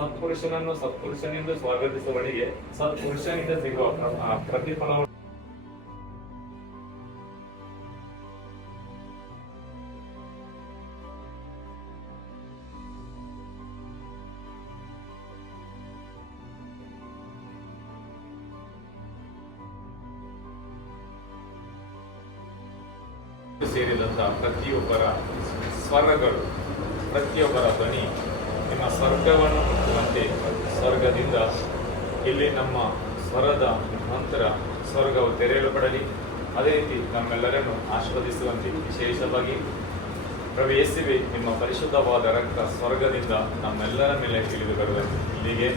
ಸತ್ಪುರುಷನನ್ನು ಸತ್ಪುರುಷನೆಂದು ಸ್ವಾಗತಿಸುವವನಿಗೆ ಸತ್ಪುರುಷನಿಂದ ಸಿಗುವ ಪ್ರತಿಫಲವನ್ನು ಸೇರಿದಂತಹ ಪ್ರತಿಯೊಬ್ಬರ ಸ್ವರಗಳು, ಪ್ರತಿಯೊಬ್ಬರ ಧ್ವನಿ ನಿಮ್ಮ ಸ್ವರ್ಗವನ್ನು ಮುಟ್ಟುವಂತೆ ಸ್ವರ್ಗದಿಂದ ಇಲ್ಲಿ ನಮ್ಮ ಸ್ವರದ ಮಂತ್ರ ಸ್ವರ್ಗವು ತೆರೆಯಲ್ಪಡಲಿ. ಅದೇ ರೀತಿ ನಮ್ಮೆಲ್ಲರನ್ನು ಆಶೀರ್ವದಿಸುವಂತೆ ವಿಶೇಷವಾಗಿ ಪ್ರಭು ಯೇಸುವೆ ನಿಮ್ಮ ಪರಿಶುದ್ಧವಾದ ರಕ್ತ ಸ್ವರ್ಗದಿಂದ ನಮ್ಮೆಲ್ಲರ ಮೇಲೆ ಇಳಿದು ಬರುವಂತೆ ಇಲ್ಲಿಗೆ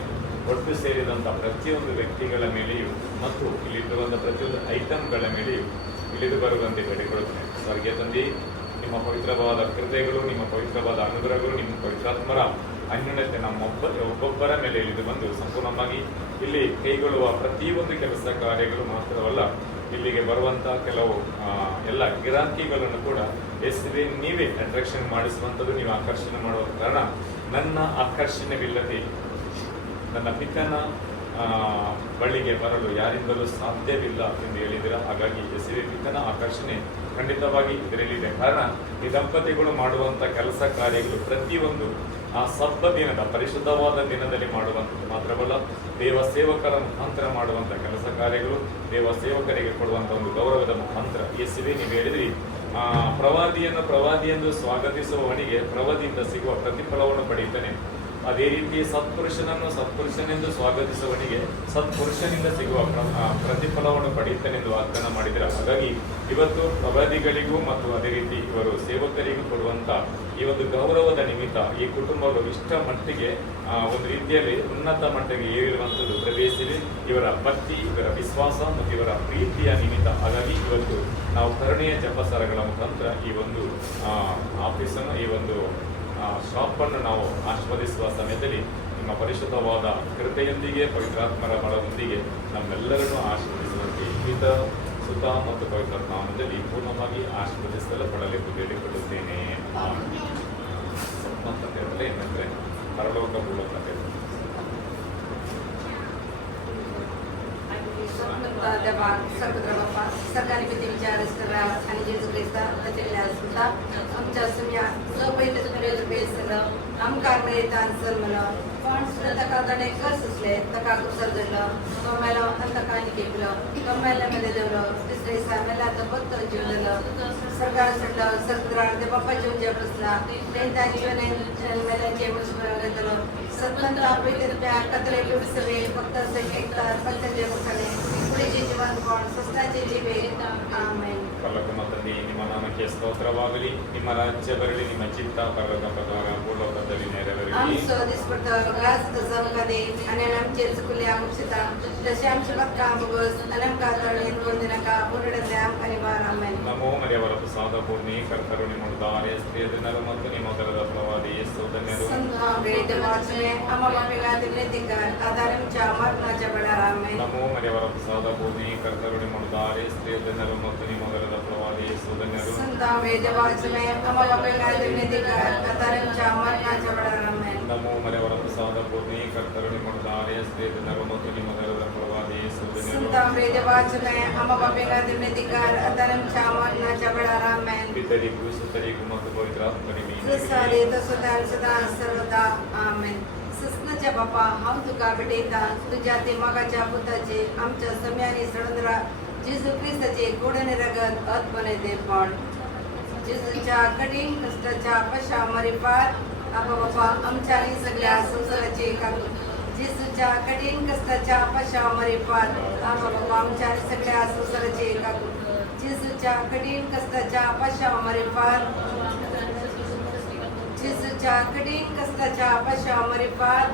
ಒಟ್ಟು ಸೇರಿದಂಥ ಪ್ರತಿಯೊಂದು ವ್ಯಕ್ತಿಗಳ ಮೇಲೆಯೂ ಮತ್ತು ಇಲ್ಲಿರುವಂಥ ಪ್ರತಿಯೊಂದು ಐಟಮ್ಗಳ ಮೇಲೆಯೂ ಇಳಿದು ಬರುವಂತೆ ಬೇಡಿಕೊಳ್ಳುತ್ತೇನೆ. ಸ್ವರ್ಗೀಯ ತಂದೆ, ನಿಮ್ಮ ಪವಿತ್ರವಾದ ಹೃದಯಗಳು, ನಿಮ್ಮ ಪವಿತ್ರವಾದ ಅನುಗ್ರಹಗಳು, ನಿಮ್ಮ ಪವಿತ್ರಾತ್ಮರ ಅನ್ಯೋನ್ಯತೆ ಒಬ್ಬೊಬ್ಬರ ಮೇಲೆ ಇಳಿದು ಬಂದು ಸಂಪೂರ್ಣವಾಗಿ ಇಲ್ಲಿ ಕೈಗೊಳ್ಳುವ ಪ್ರತಿಯೊಂದು ಕೆಲಸ ಕಾರ್ಯಗಳು ಮಾತ್ರವಲ್ಲ, ಇಲ್ಲಿಗೆ ಬರುವಂತ ಕೆಲವು ಎಲ್ಲ ಗಿರಾಕಿಗಳನ್ನು ಕೂಡ ಎಸ್ವೇ ನೀವೇ ಅಟ್ರಾಕ್ಷನ್ ಮಾಡಿಸುವಂಥದ್ದು, ನೀವು ಆಕರ್ಷಣೆ ಮಾಡುವ ಕಾರಣ ನನ್ನ ಆಕರ್ಷಣೆವಿಲ್ಲದೆ ನನ್ನ ಪಿತನ ಬಳಿಗೆ ಬರಲು ಯಾರಿಂದಲೂ ಸಾಧ್ಯವಿಲ್ಲ ಎಂದು ಹೇಳಿದಿರ. ಹಾಗಾಗಿ ಎಸ್ವೇ ಪಿತನ ಆಕರ್ಷಣೆ ಖಂಡಿತವಾಗಿ ಇದರಲ್ಲಿದೆ. ಕಾರಣ ಈ ದಂಪತಿಗಳು ಮಾಡುವಂತ ಕೆಲಸ ಕಾರ್ಯಗಳು ಪ್ರತಿಯೊಂದು ಆ ಸಬ್ಬ ದಿನದ ಪರಿಶುದ್ಧವಾದ ದಿನದಲ್ಲಿ ಮಾಡುವಂಥದ್ದು ಮಾತ್ರವಲ್ಲ, ದೇವ ಸೇವಕರ ಮುಖಾಂತರ ಮಾಡುವಂತ ಕೆಲಸ ಕಾರ್ಯಗಳು, ದೇವ ಸೇವಕರಿಗೆ ಕೊಡುವಂತ ಒಂದು ಗೌರವದ ಮುಖಾಂತರ. ಯೇಸುವೆ ನೀವು ಹೇಳಿದ್ರಿ, ಪ್ರವಾದಿಯನ್ನು ಸ್ವಾಗತಿಸುವವನಿಗೆ ಪ್ರವಾದಿಯಿಂದ ಸಿಗುವ ಪ್ರತಿಫಲವನ್ನು ಪಡೆಯುತ್ತಾನೆ. ಅದೇ ರೀತಿ ಸತ್ಪುರುಷನನ್ನು ಸತ್ಪುರುಷನೆಂದು ಸ್ವಾಗತಿಸುವವನಿಗೆ ಸತ್ಪುರುಷನಿಂದ ಸಿಗುವ ಪ್ರತಿಫಲವನ್ನು ಪಡೆಯುತ್ತಾನೆಂದು ವಾಗ್ದಾನ ಮಾಡಿದರೆ. ಹಾಗಾಗಿ ಇವತ್ತು ಪ್ರವಾದಿಗಳಿಗೂ ಮತ್ತು ಅದೇ ರೀತಿ ಇವರು ಸೇವಕರಿಗೂ ಕೊಡುವಂತ ಈ ಒಂದು ಗೌರವದ ನಿಮಿತ್ತ ಈ ಕುಟುಂಬಗಳು ಇಷ್ಟ ಮಟ್ಟಿಗೆ ಒಂದು ರೀತಿಯಲ್ಲಿ ಉನ್ನತ ಮಟ್ಟಿಗೆ ಏರಿರುವಂಥದ್ದು ಪ್ರವೇಶಿಸಿ ಇವರ ಭಕ್ತಿ, ಇವರ ವಿಶ್ವಾಸ ಮತ್ತು ಇವರ ಪ್ರೀತಿಯ ನಿಮಿತ್ತ. ಹಾಗಾಗಿ ಇವತ್ತು ನಾವು ಕರುಣೆಯ ಜಪಸರಗಳ ಮುಖಾಂತರ ಈ ಒಂದು ಆಫೀಸನ್ನು, ಈ ಒಂದು ಶಾಪನ್ನು ನಾವು ಆಸ್ವಾದಿಸುವ ಸಮಯದಲ್ಲಿ ನಿಮ್ಮ ಪರಿಶುದ್ಧವಾದ ಕೃಪೆಯೊಂದಿಗೆ ಪವಿತ್ರಾತ್ಮರ ಬಲದೊಂದಿಗೆ ನಮ್ಮೆಲ್ಲರನ್ನು ಆಶೀರ್ವದಿಸುವಂತೆ ಪಿತ, ಸುತ ಮತ್ತು ಪವಿತ್ರ ನಾಮದಲ್ಲಿ ಪೂರ್ಣವಾಗಿ ಆಶೀರ್ವದಿಸಲು ಪಡಲೆಂದು ಬೇಡಿಕೊಳ್ಳುತ್ತೇನೆ. ಏನಂದ್ರೆ ಪರಲೋಕ ಮೂಲಕ सरकारी विचार आणि जेजू ख्रिस्ता सुद्धा आमच्या सुम्या जो पहिले बेसलं आमकां येता सर पण सुद्धा तका तडे कस असले तका सर्जलं कमायला अंतका केलं कमायला मेले देवलं तिसरे सामेला आता बत्त जीवलं सरकार सडलं सरकार ते बाप्पा जीवन जे बसला त्यांच्या जीवन मेल्यांचे मुस्पर घेतलं सत्तंत्र आपले त्या कतरे सगळे फक्त एकता पंचाचे मुखाने पुढे जीवन कोण सस्ताचे जीवे ಆಮೆನ್. ಪರಲೋಕ ತಂದೆ, ನಿಮ್ಮ ನಾಮಕ್ಕೆ ಸ್ತೋತ್ರವಾಗಲಿ. ನಿಮ್ಮ ರಾಜ್ಯ ಬರಲಿ, ನಿಮ್ಮ ಚಿತ್ತ ಪರಲೋಕ ಪ್ರಕಾರ ಭೂಲೋಕದಲ್ಲಿ ನೆರವೇರಲಿ. आणि आमचे चुकले आमक्षता जसे आमचे भक्ता आमगस अनंका तळे दिनका पूर्णते आमकाने बार आमेन. ನಮೋ ಮರಿಯವರ ಪ್ರಸಾದ ಪೂರ್ಣಿ ಕರ್ತರುಣಿ ಮುಳುದಾರೆ ಸ್ತ್ರೀಯದಿನರು ಮತ್ತು ನಿಮ್ಮ ಉದರದ ಫಲವಾದ ಯೇಸು ಧನ್ಯರು. ಸಂತವಾಚನೆ ಅಮ್ಮ ಬಾಪಿಗಾದಿಲೆ ದಿಕ್ಕರ್ ಆಧಾರಂಚ ಮರಣಾಚ ಬಡರ ಆಮೆನ್. ನಮೋ ಮರಿಯವರ ಪ್ರಸಾದ ಪೂರ್ಣಿ ಕರ್ತರುಣಿ ಮುಳುದಾರೆ ಸ್ತ್ರೀಯದಿನರು ಮತ್ತು ನಿಮ್ಮ ಉದರದ ಫಲವಾದ ಯೇಸು ಧನ್ಯರು. ಸಂತವಾಚನೆ ಅಮ್ಮ ಬಾಪಿಗಾದಿಲೆ ದಿಕ್ಕರ್ ಆಧಾರಂಚ ಮರಣಾಚ ಬಡರ ಆಮೆನ್. ನಮೋ ಮರಿಯವರ ಪ್ರಸಾದ ಪೂರ್ಣಿ ಕರ್ತರುಣಿ ಮುಳುದಾರೆ ಸ್ತ್ರೀಯದಿನರು ಮತ್ತು ನಿಮ್ಮ ಉದರದ ಫಲವಾದ ಯೇಸು ಧನ್ಯರು. ಸಂತವಾಚನೆ ಅಮ್ಮ ಬಾಪಿಗಾದಿಲೆ ದಿಕ್ಕರ್ ಆಧಾರಂಚ ಮರಣಾಚ ಬಡರ ಆಮೆನ್. ಪಿತರಿಗೂ ಸುತರಿಗೂ ಮತ್ತು ಪವಿತ್ರಾತ್ಮನಿಗೆ सदा सर्वदा आमेन. सस्नाच्या बापा हांव तुका भेटयता तुज्या ते मगाच्या पुताचे आमच्या सम्यानी सडंद्रा जेजू ख्रिस्ताचे गोडने रगत आत्मने दे पण जेजूच्या कठीण कष्टाच्या पशा मरिपार आबा बापा आमच्या आणि सगळ्या संसाराचे काकू जेजूच्या कठीण कष्टाच्या पशा मरिपार आबा बापा आमच्या आणि सगळ्या संसाराचे काकू जेजूच्या कठीण कष्टाच्या पशा मरिपार जेजूच्या कठीण कष्टाच्या पशावरी पार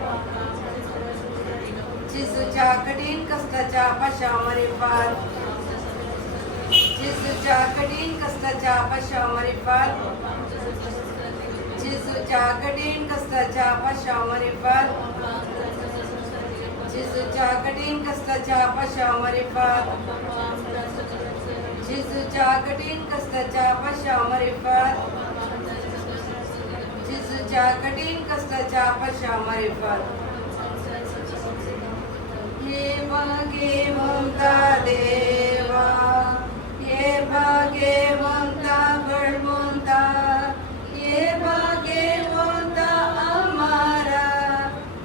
जेजूच्या कठीण कष्टाच्या पशावरी पार जेजूच्या कठीण कष्टाच्या पशावरी पार जेजूच्या कठीण कष्टाच्या पशावरी पार जेजूच्या कठीण कष्टाच्या पशावरी पार जेजूच्या कठीण कष्टाच्या पशावरी पार जेजूच्या कठीण कष्टाच्या पशावरी पार भाग्यवंता देवा, ये भाग्यवंता बळवंता, ये भाग्यवंता आम्हारा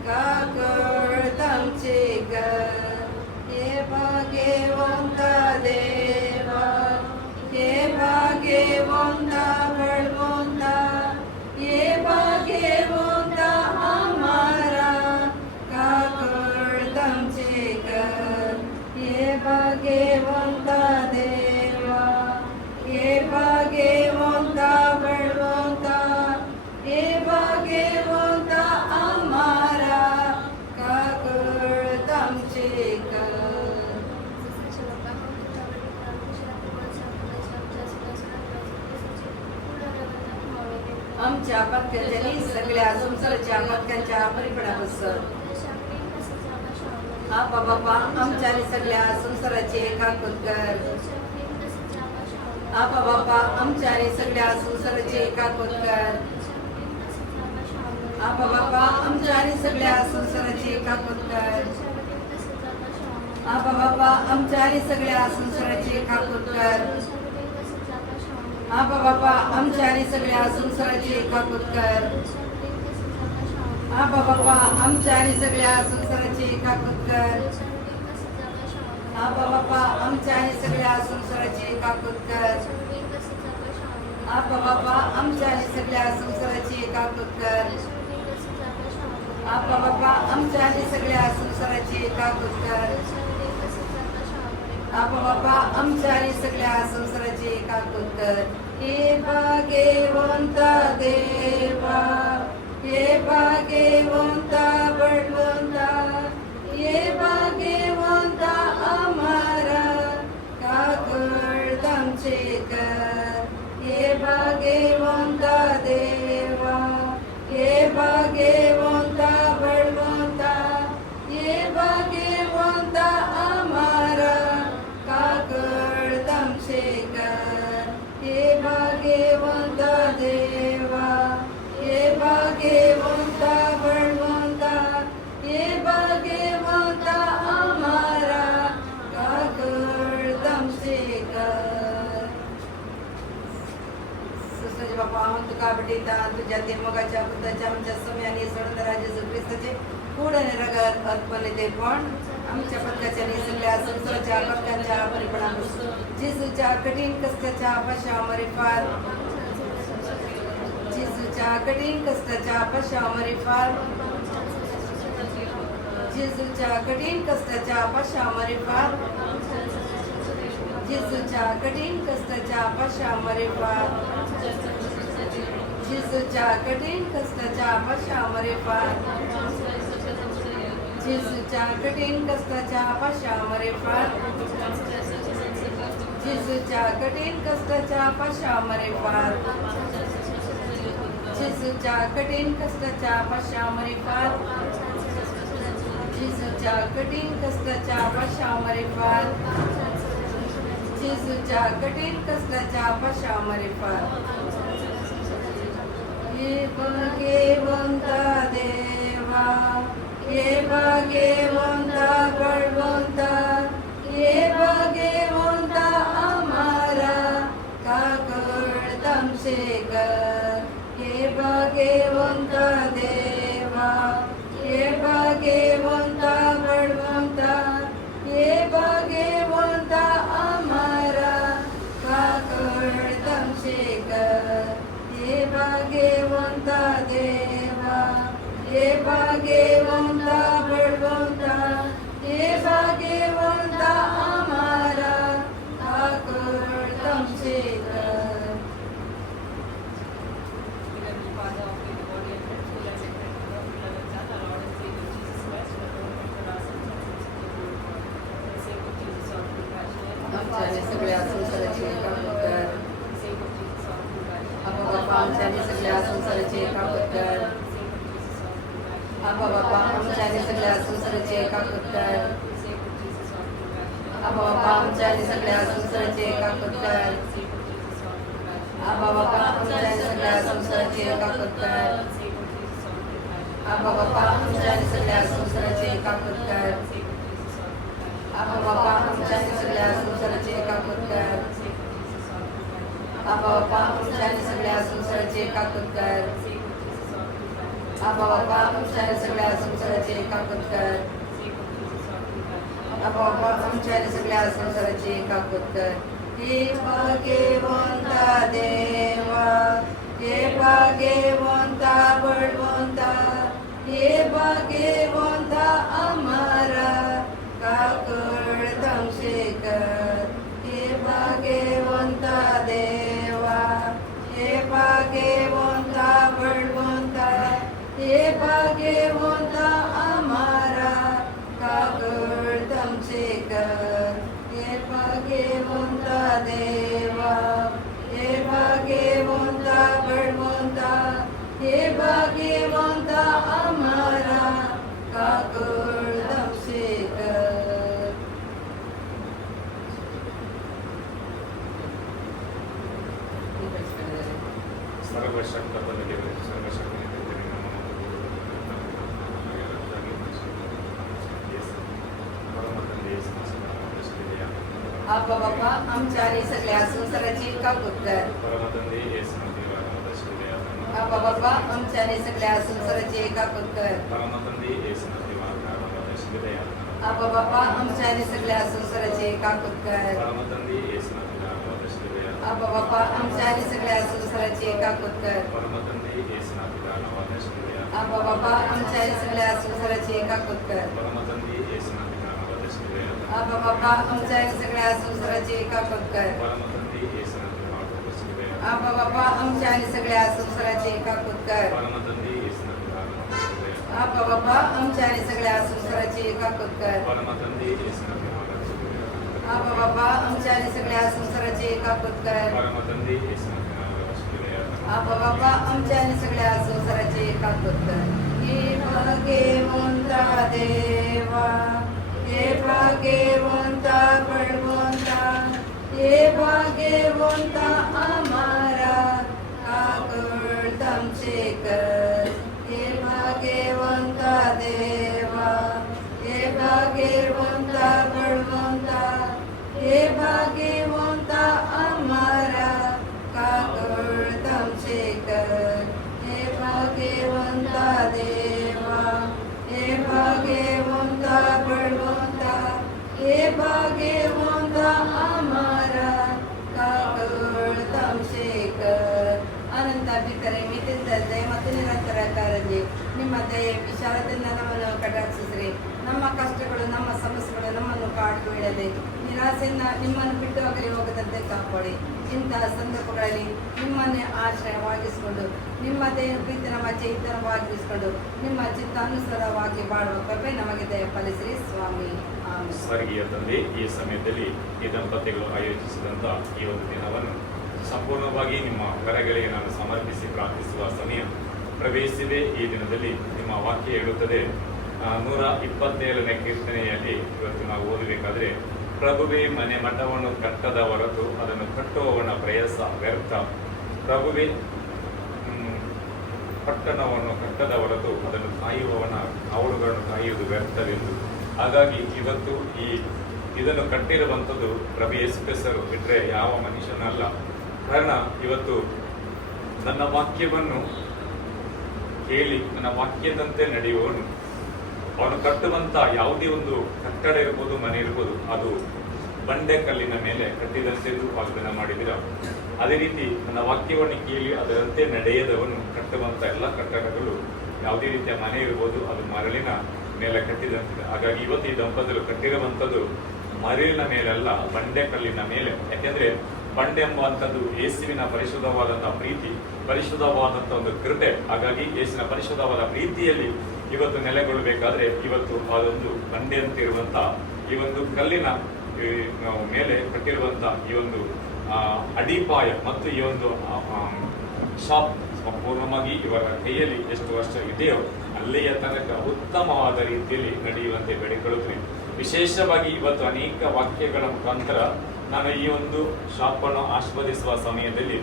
काकड तमचे घर. ये भाग्यवंता देवा, ये भाग्यवंता बळवंता, ये भाग्यवंता आम्हारा काकड तमचे घर. ये भाग्यवंता देवा, ये भाग्यवंता बळवंता, ये भाग्यवंता आम्हारा काकड तमचे घर. आमच्या पत्त्यांनी सगळ्या संसाराच्या पत्त्यांच्या परिपणाबद्दल आपा बापा आमच्या सगळ्या संसाराचे काकोदकर. आपा बापा आमच्या सगळ्या संसाराचे काकोदकर. आपा बापा आमच्या सगळ्या संसाराचे काकोदकर. आपा बापा आमच्या सगळ्या संसाराचे काकोदकर. आपा बापा आमच्या सगळ्या संसाराचे काकोदकर. आपा बापा आमच्या सगळ्या संसाराचे काकोदकर. आपा बापा आमच्या सगळ्या संसाराचे काकोदकर. आपा बापा आमच्या सगळ्या संसाराचे काकोदकर. आपा बापा आमच्या सगळ्या संसाराचे काकोदकर. आपा बापा आमच्या सगळ्या संसाराचे काकोदकर. हे भाग्यवंता देवा, ये भाग्यवंता बळवंता, ये भाग्यवंता आम्हारा काकड तमचे घर. ये भाग्यवंता देवा, ये भाग्यवंता बळवंता, ये भाग्यवंता आम्हारा काकड तमचे घर. ये भाग्यवंता देवा, ये भाग्यवंता बळवंता, ये भाग्यवंता आम्हारा काकड तमचे घर. सुसंज बापा आहोत तुका बटीता तुझ्या ते मगाच्या बुद्धाच्या आमच्या समयाने सोडून राजे ख्रिस्ताचे पुढे रगत अर्पण ते पण आमच्या पत्त्याच्या सगळ्या संसाराच्या पत्त्यांच्या परिपणापासून जेजूच्या कठीण कष्टाच्या पशामरे फार, जेजूच्या कठीण कष्टाच्या पशामरे फार, जेजूच्या कठीण कष्टाच्या पशामरे फार, जेजूच्या कठीण कष्टाच्या पशामरे फार, जेजूच्या कठीण कष्टाच्या पशामरे फार, जेजूच्या कठीण कष्टाच्या पशामरे फार, जेजूच्या कठीण कष्टाच्या पशामरे फार, जेजूच्या कठीण कष्टाच्या पशामरे फार, जेजूच्या कठीण कष्टाच्या पशामरे फार, जेजूच्या कठीण कष्टाच्या पशामरे फार. ये भाग्यवंता देवा, ये भाग्यवंता बळवंता, ये भाग्यवंता आम्हारा काकड तमचे घर. ये भाग्यवंता देवा, ये भाग्यवंता बळवंता, ये भाग्यवंता आम्हारा काकड तमचे घर. ये भाग्यवंता देवा, ये भाग्यवंता बळवंता, ये भाग्यवंता आम्हारा काकड तमचे घर. आमच्या सगळ्या संसाराचे काकोदकर. आपा बापा आमच्या सगळ्या संसाराचे काकोदकर. आपा बापा आमच्या सगळ्या संसाराचे काकोदकर. आपा बापा आमच्या सगळ्या संसाराचे काकोदकर. आपा बापा आमच्या सगळ्या संसाराचे काकोदकर. आपा बापा आमच्या सगळ्या संसाराचे काकोदकर. आपा सगळ्या संसाराचे एकाकृत कर आबा बाप्पा आमच्या आणि सगळ्या संसाराचे एकाकृत कर आबा बाप्पा आमच्या आणि सगळ्या संसाराचे एकाकृत कर आबा बाप्पा आमच्या आणि सगळ्या संसाराचे एकाकृत कर हे भाग्यवंता देवा हे भाग्यवंता बळवंता हे भाग्यवंता अमरा काकड तमशेकर हे भाग्यवंता देवा हे भाग्यवंता बळवंता हे भाग्यवंता अमरा काकड तमशेकर हे भाग्यवंता देवा हे भाग्यवंता बळवंता हे भाग्यवंता अमरा काकड तमशेकर ಸರ್ವಶಕ್ತ ಬಂದಿದೆ ಸರ್ವಶಕ್ತ आबा बाप्पा आमच्या आणि सगळ्या संसाराची एकाकृत कर परमतंदे येसुना देवा आबा बाप्पा आमच्या आणि सगळ्या संसाराची एकाकृत कर परमतंदे येसुना देवा आबा बाप्पा आमच्या आणि सगळ्या संसाराची एकाकृत कर परमतंदे येसुना देवा आबा बाप्पा आमच्या आणि सगळ्या संसाराची एकाकृत कर परमतंदे येसुना देवा आबा बाप्पा आमच्या आणि सगळ्या संसाराची एकाकृत कर परमतंदे येसुना देवा आबा बाप्पा आमच्या आणि सगळ्या संसाराची एकाकृत कर परमतंदे येसुना देवा आबा बाप्पा आमच्या आणि सगळ्या संसाराची एकाकृत कर परमतंदे येसुना देवा आबा बाप्पा आमच्या आणि सगळ्या संसाराची एकाकृत कर परमतंदे येसुना देवा आबा बाप्पा आमच्या आणि सगळ्या संसाराची एकाकृत कर परमतंदे येसुना देवा आबा बाप्पा आमच्या आणि सगळ्या संसाराची एकाकृत कर हे भाग्यवंता देवा हे भाग्यवंता बळवंता हे भाग्यवंता अमरा काकड तमशेकर हे भाग्यवंता देवा हे भाग्यवंता बळवंता हे भाग्यवंता अमरा काकड तमशेकर हे भाग्यवंता देवा हे भाग्यवंता बळवंता हे भाग्यवंता अमरा काकड तमशेकर ಅನಂತ ಬಿಕ್ಕರೆ ಮಿತಿಂದ ದಯ ಮತ್ತು ನಿರಂತರ ಕಾರಂಜಿ ನಿಮ್ಮ ದಯೆ ವಿಶಾಲದಿಂದ ನಮ್ಮನ್ನು ಕಟಾಕ್ಷಿಸಿರಿ ನಮ್ಮ ಕಷ್ಟಗಳು ನಮ್ಮ ಸಮಸ್ಯೆಗಳು ನಮ್ಮನ್ನು ಕಾಡು ಬಿಡದೆ ನಿರಾಸೆಯಿಂದ ನಿಮ್ಮನ್ನು ಬಿಟ್ಟು ಅಗಲಿ ಹೋಗದಂತೆ ಕಾಪಾಡಿ ಇಂತಹ ಸಂದರ್ಭಗಳಲ್ಲಿ ನಿಮ್ಮನ್ನೇ ಆಶ್ರಯವಾಗಿಸಿಕೊಂಡು ನಿಮ್ಮ ದಯ ಪ್ರೀತಿ ನಮ್ಮ ಚೈತನ್ಯವಾಗಿರಿಸಿಕೊಂಡು ನಿಮ್ಮ ಚಿತ್ತಾನುಸಾರವಾಗಿ ಬಾಳುವ ಕೃಪೆ ನಮಗೆ ದಯ ಫಲಿಸಿರಿ ಸ್ವಾಮಿ ಆಮೆನ್. ಸ್ವರ್ಗೀಯ ತಂದೆ ಈ ಸಮಯದಲ್ಲಿ ಈ ದಂಪತಿಗಳು ಆಯೋಜಿಸಿದಂಥ ಈ ಒಂದು ದಿನವನ್ನು ಸಂಪೂರ್ಣವಾಗಿ ನಿಮ್ಮ ಕರಗಳಿಗೆ ನಾನು ಸಮರ್ಪಿಸಿ ಪ್ರಾರ್ಥಿಸುವ ಸಮಯ ಪ್ರವೇಶಿಸಿದೆ. ಈ ದಿನದಲ್ಲಿ ನಿಮ್ಮ ವಾಕ್ಯ ಹೇಳುತ್ತದೆ 127ನೇ ಕೀರ್ತನೆಯಲ್ಲಿ ಇವತ್ತು ನಾವು ಓದಬೇಕಾದ್ರೆ ಪ್ರಭುವೇ ಮನೆ ಮಠವನ್ನು ಕಟ್ಟದ ಹೊರತು ಅದನ್ನು ಕಟ್ಟುವವನ ಪ್ರಯಾಸ ವ್ಯರ್ಥ. ಪ್ರಭುವೇ ಪಟ್ಟಣವನ್ನು ಕಟ್ಟದ ಹೊರತು ಅದನ್ನು ಕಾಯುವವನ ಅವಳುಗಳನ್ನು ಕಾಯುವುದು ವ್ಯರ್ಥವೆಂದು. ಹಾಗಾಗಿ ಇವತ್ತು ಇದನ್ನು ಕಟ್ಟಿರುವಂಥದ್ದು ಪ್ರಭು ಯೇಸು ಕ್ರಿಸ್ತರು ಬಿಟ್ಟರೆ ಯಾವ ಮನುಷ್ಯನಲ್ಲ. ಕಾರಣ ಇವತ್ತು ನನ್ನ ವಾಕ್ಯವನ್ನು ಕೇಳಿ ನನ್ನ ವಾಕ್ಯದಂತೆ ನಡೆಯುವವನು ಅವನು ಕಟ್ಟುವಂತ ಯಾವುದೇ ಒಂದು ಕಟ್ಟಡ ಇರ್ಬೋದು, ಮನೆ ಇರ್ಬೋದು, ಅದು ಬಂಡೆ ಕಲ್ಲಿನ ಮೇಲೆ ಕಟ್ಟಿದಂತೆಂದು ವಾಗ್ದಾನ ಮಾಡಿದಿರ. ಅದೇ ರೀತಿ ನನ್ನ ವಾಕ್ಯವನ್ನು ಕೇಳಿ ಅದರಂತೆ ನಡೆಯದವನು ಕಟ್ಟುವಂತ ಎಲ್ಲ ಕಟ್ಟಡಗಳು ಯಾವುದೇ ರೀತಿಯ ಮನೆ ಇರ್ಬೋದು, ಅದು ಮರಳಿನ ಮೇಲೆ ಕಟ್ಟಿದಂತಿದೆ. ಹಾಗಾಗಿ ಇವತ್ತು ಈ ದಂಪತಿಗಳು ಕಟ್ಟಿರುವಂಥದ್ದು ಮರಳಿನ ಮೇಲೆಲ್ಲ, ಬಂಡೆ ಕಲ್ಲಿನ ಮೇಲೆ. ಯಾಕೆಂದ್ರೆ ಬಂಡೆ ಎಂಬುವಂಥದ್ದು ಯೇಸುವಿನ ಪರಿಶುದ್ಧವಾದಂತಹ ಪ್ರೀತಿ, ಪರಿಶುದ್ಧವಾದಂತಹ ಒಂದು ಕೃಪೆ. ಹಾಗಾಗಿ ಯೇಸುವಿನ ಪರಿಶುದ್ಧವಾದ ಪ್ರೀತಿಯಲ್ಲಿ ಇವತ್ತು ನೆಲೆಗೊಳ್ಳಬೇಕಾದ್ರೆ ಇವತ್ತು ಅದೊಂದು ಬಂಡೆ ಅಂತ ಇರುವಂತ ಈ ಒಂದು ಕಲ್ಲಿನ ಮೇಲೆ ಕಟ್ಟಿರುವಂತ ಈ ಒಂದು ಅಡಿಪಾಯ ಮತ್ತು ಈ ಒಂದು ಶಾಪ್ ಸಂಪೂರ್ಣವಾಗಿ ಇವರ ಕೈಯಲ್ಲಿ ಎಷ್ಟು ವರ್ಷ ಇದೆಯೋ ಅಲ್ಲಿಯ ತನಕ ಉತ್ತಮವಾದ ರೀತಿಯಲ್ಲಿ ನಡೆಯುವಂತೆ ಬೇಡಿಕೊಳ್ಳುತ್ತೇನೆ. ವಿಶೇಷವಾಗಿ ಇವತ್ತು ಅನೇಕ ವಾಕ್ಯಗಳ ಮುಖಾಂತರ ನಾನು ಈ ಒಂದು ಶಾಪನ್ನು ಆಸ್ವಾದಿಸುವ ಸಮಯದಲ್ಲಿ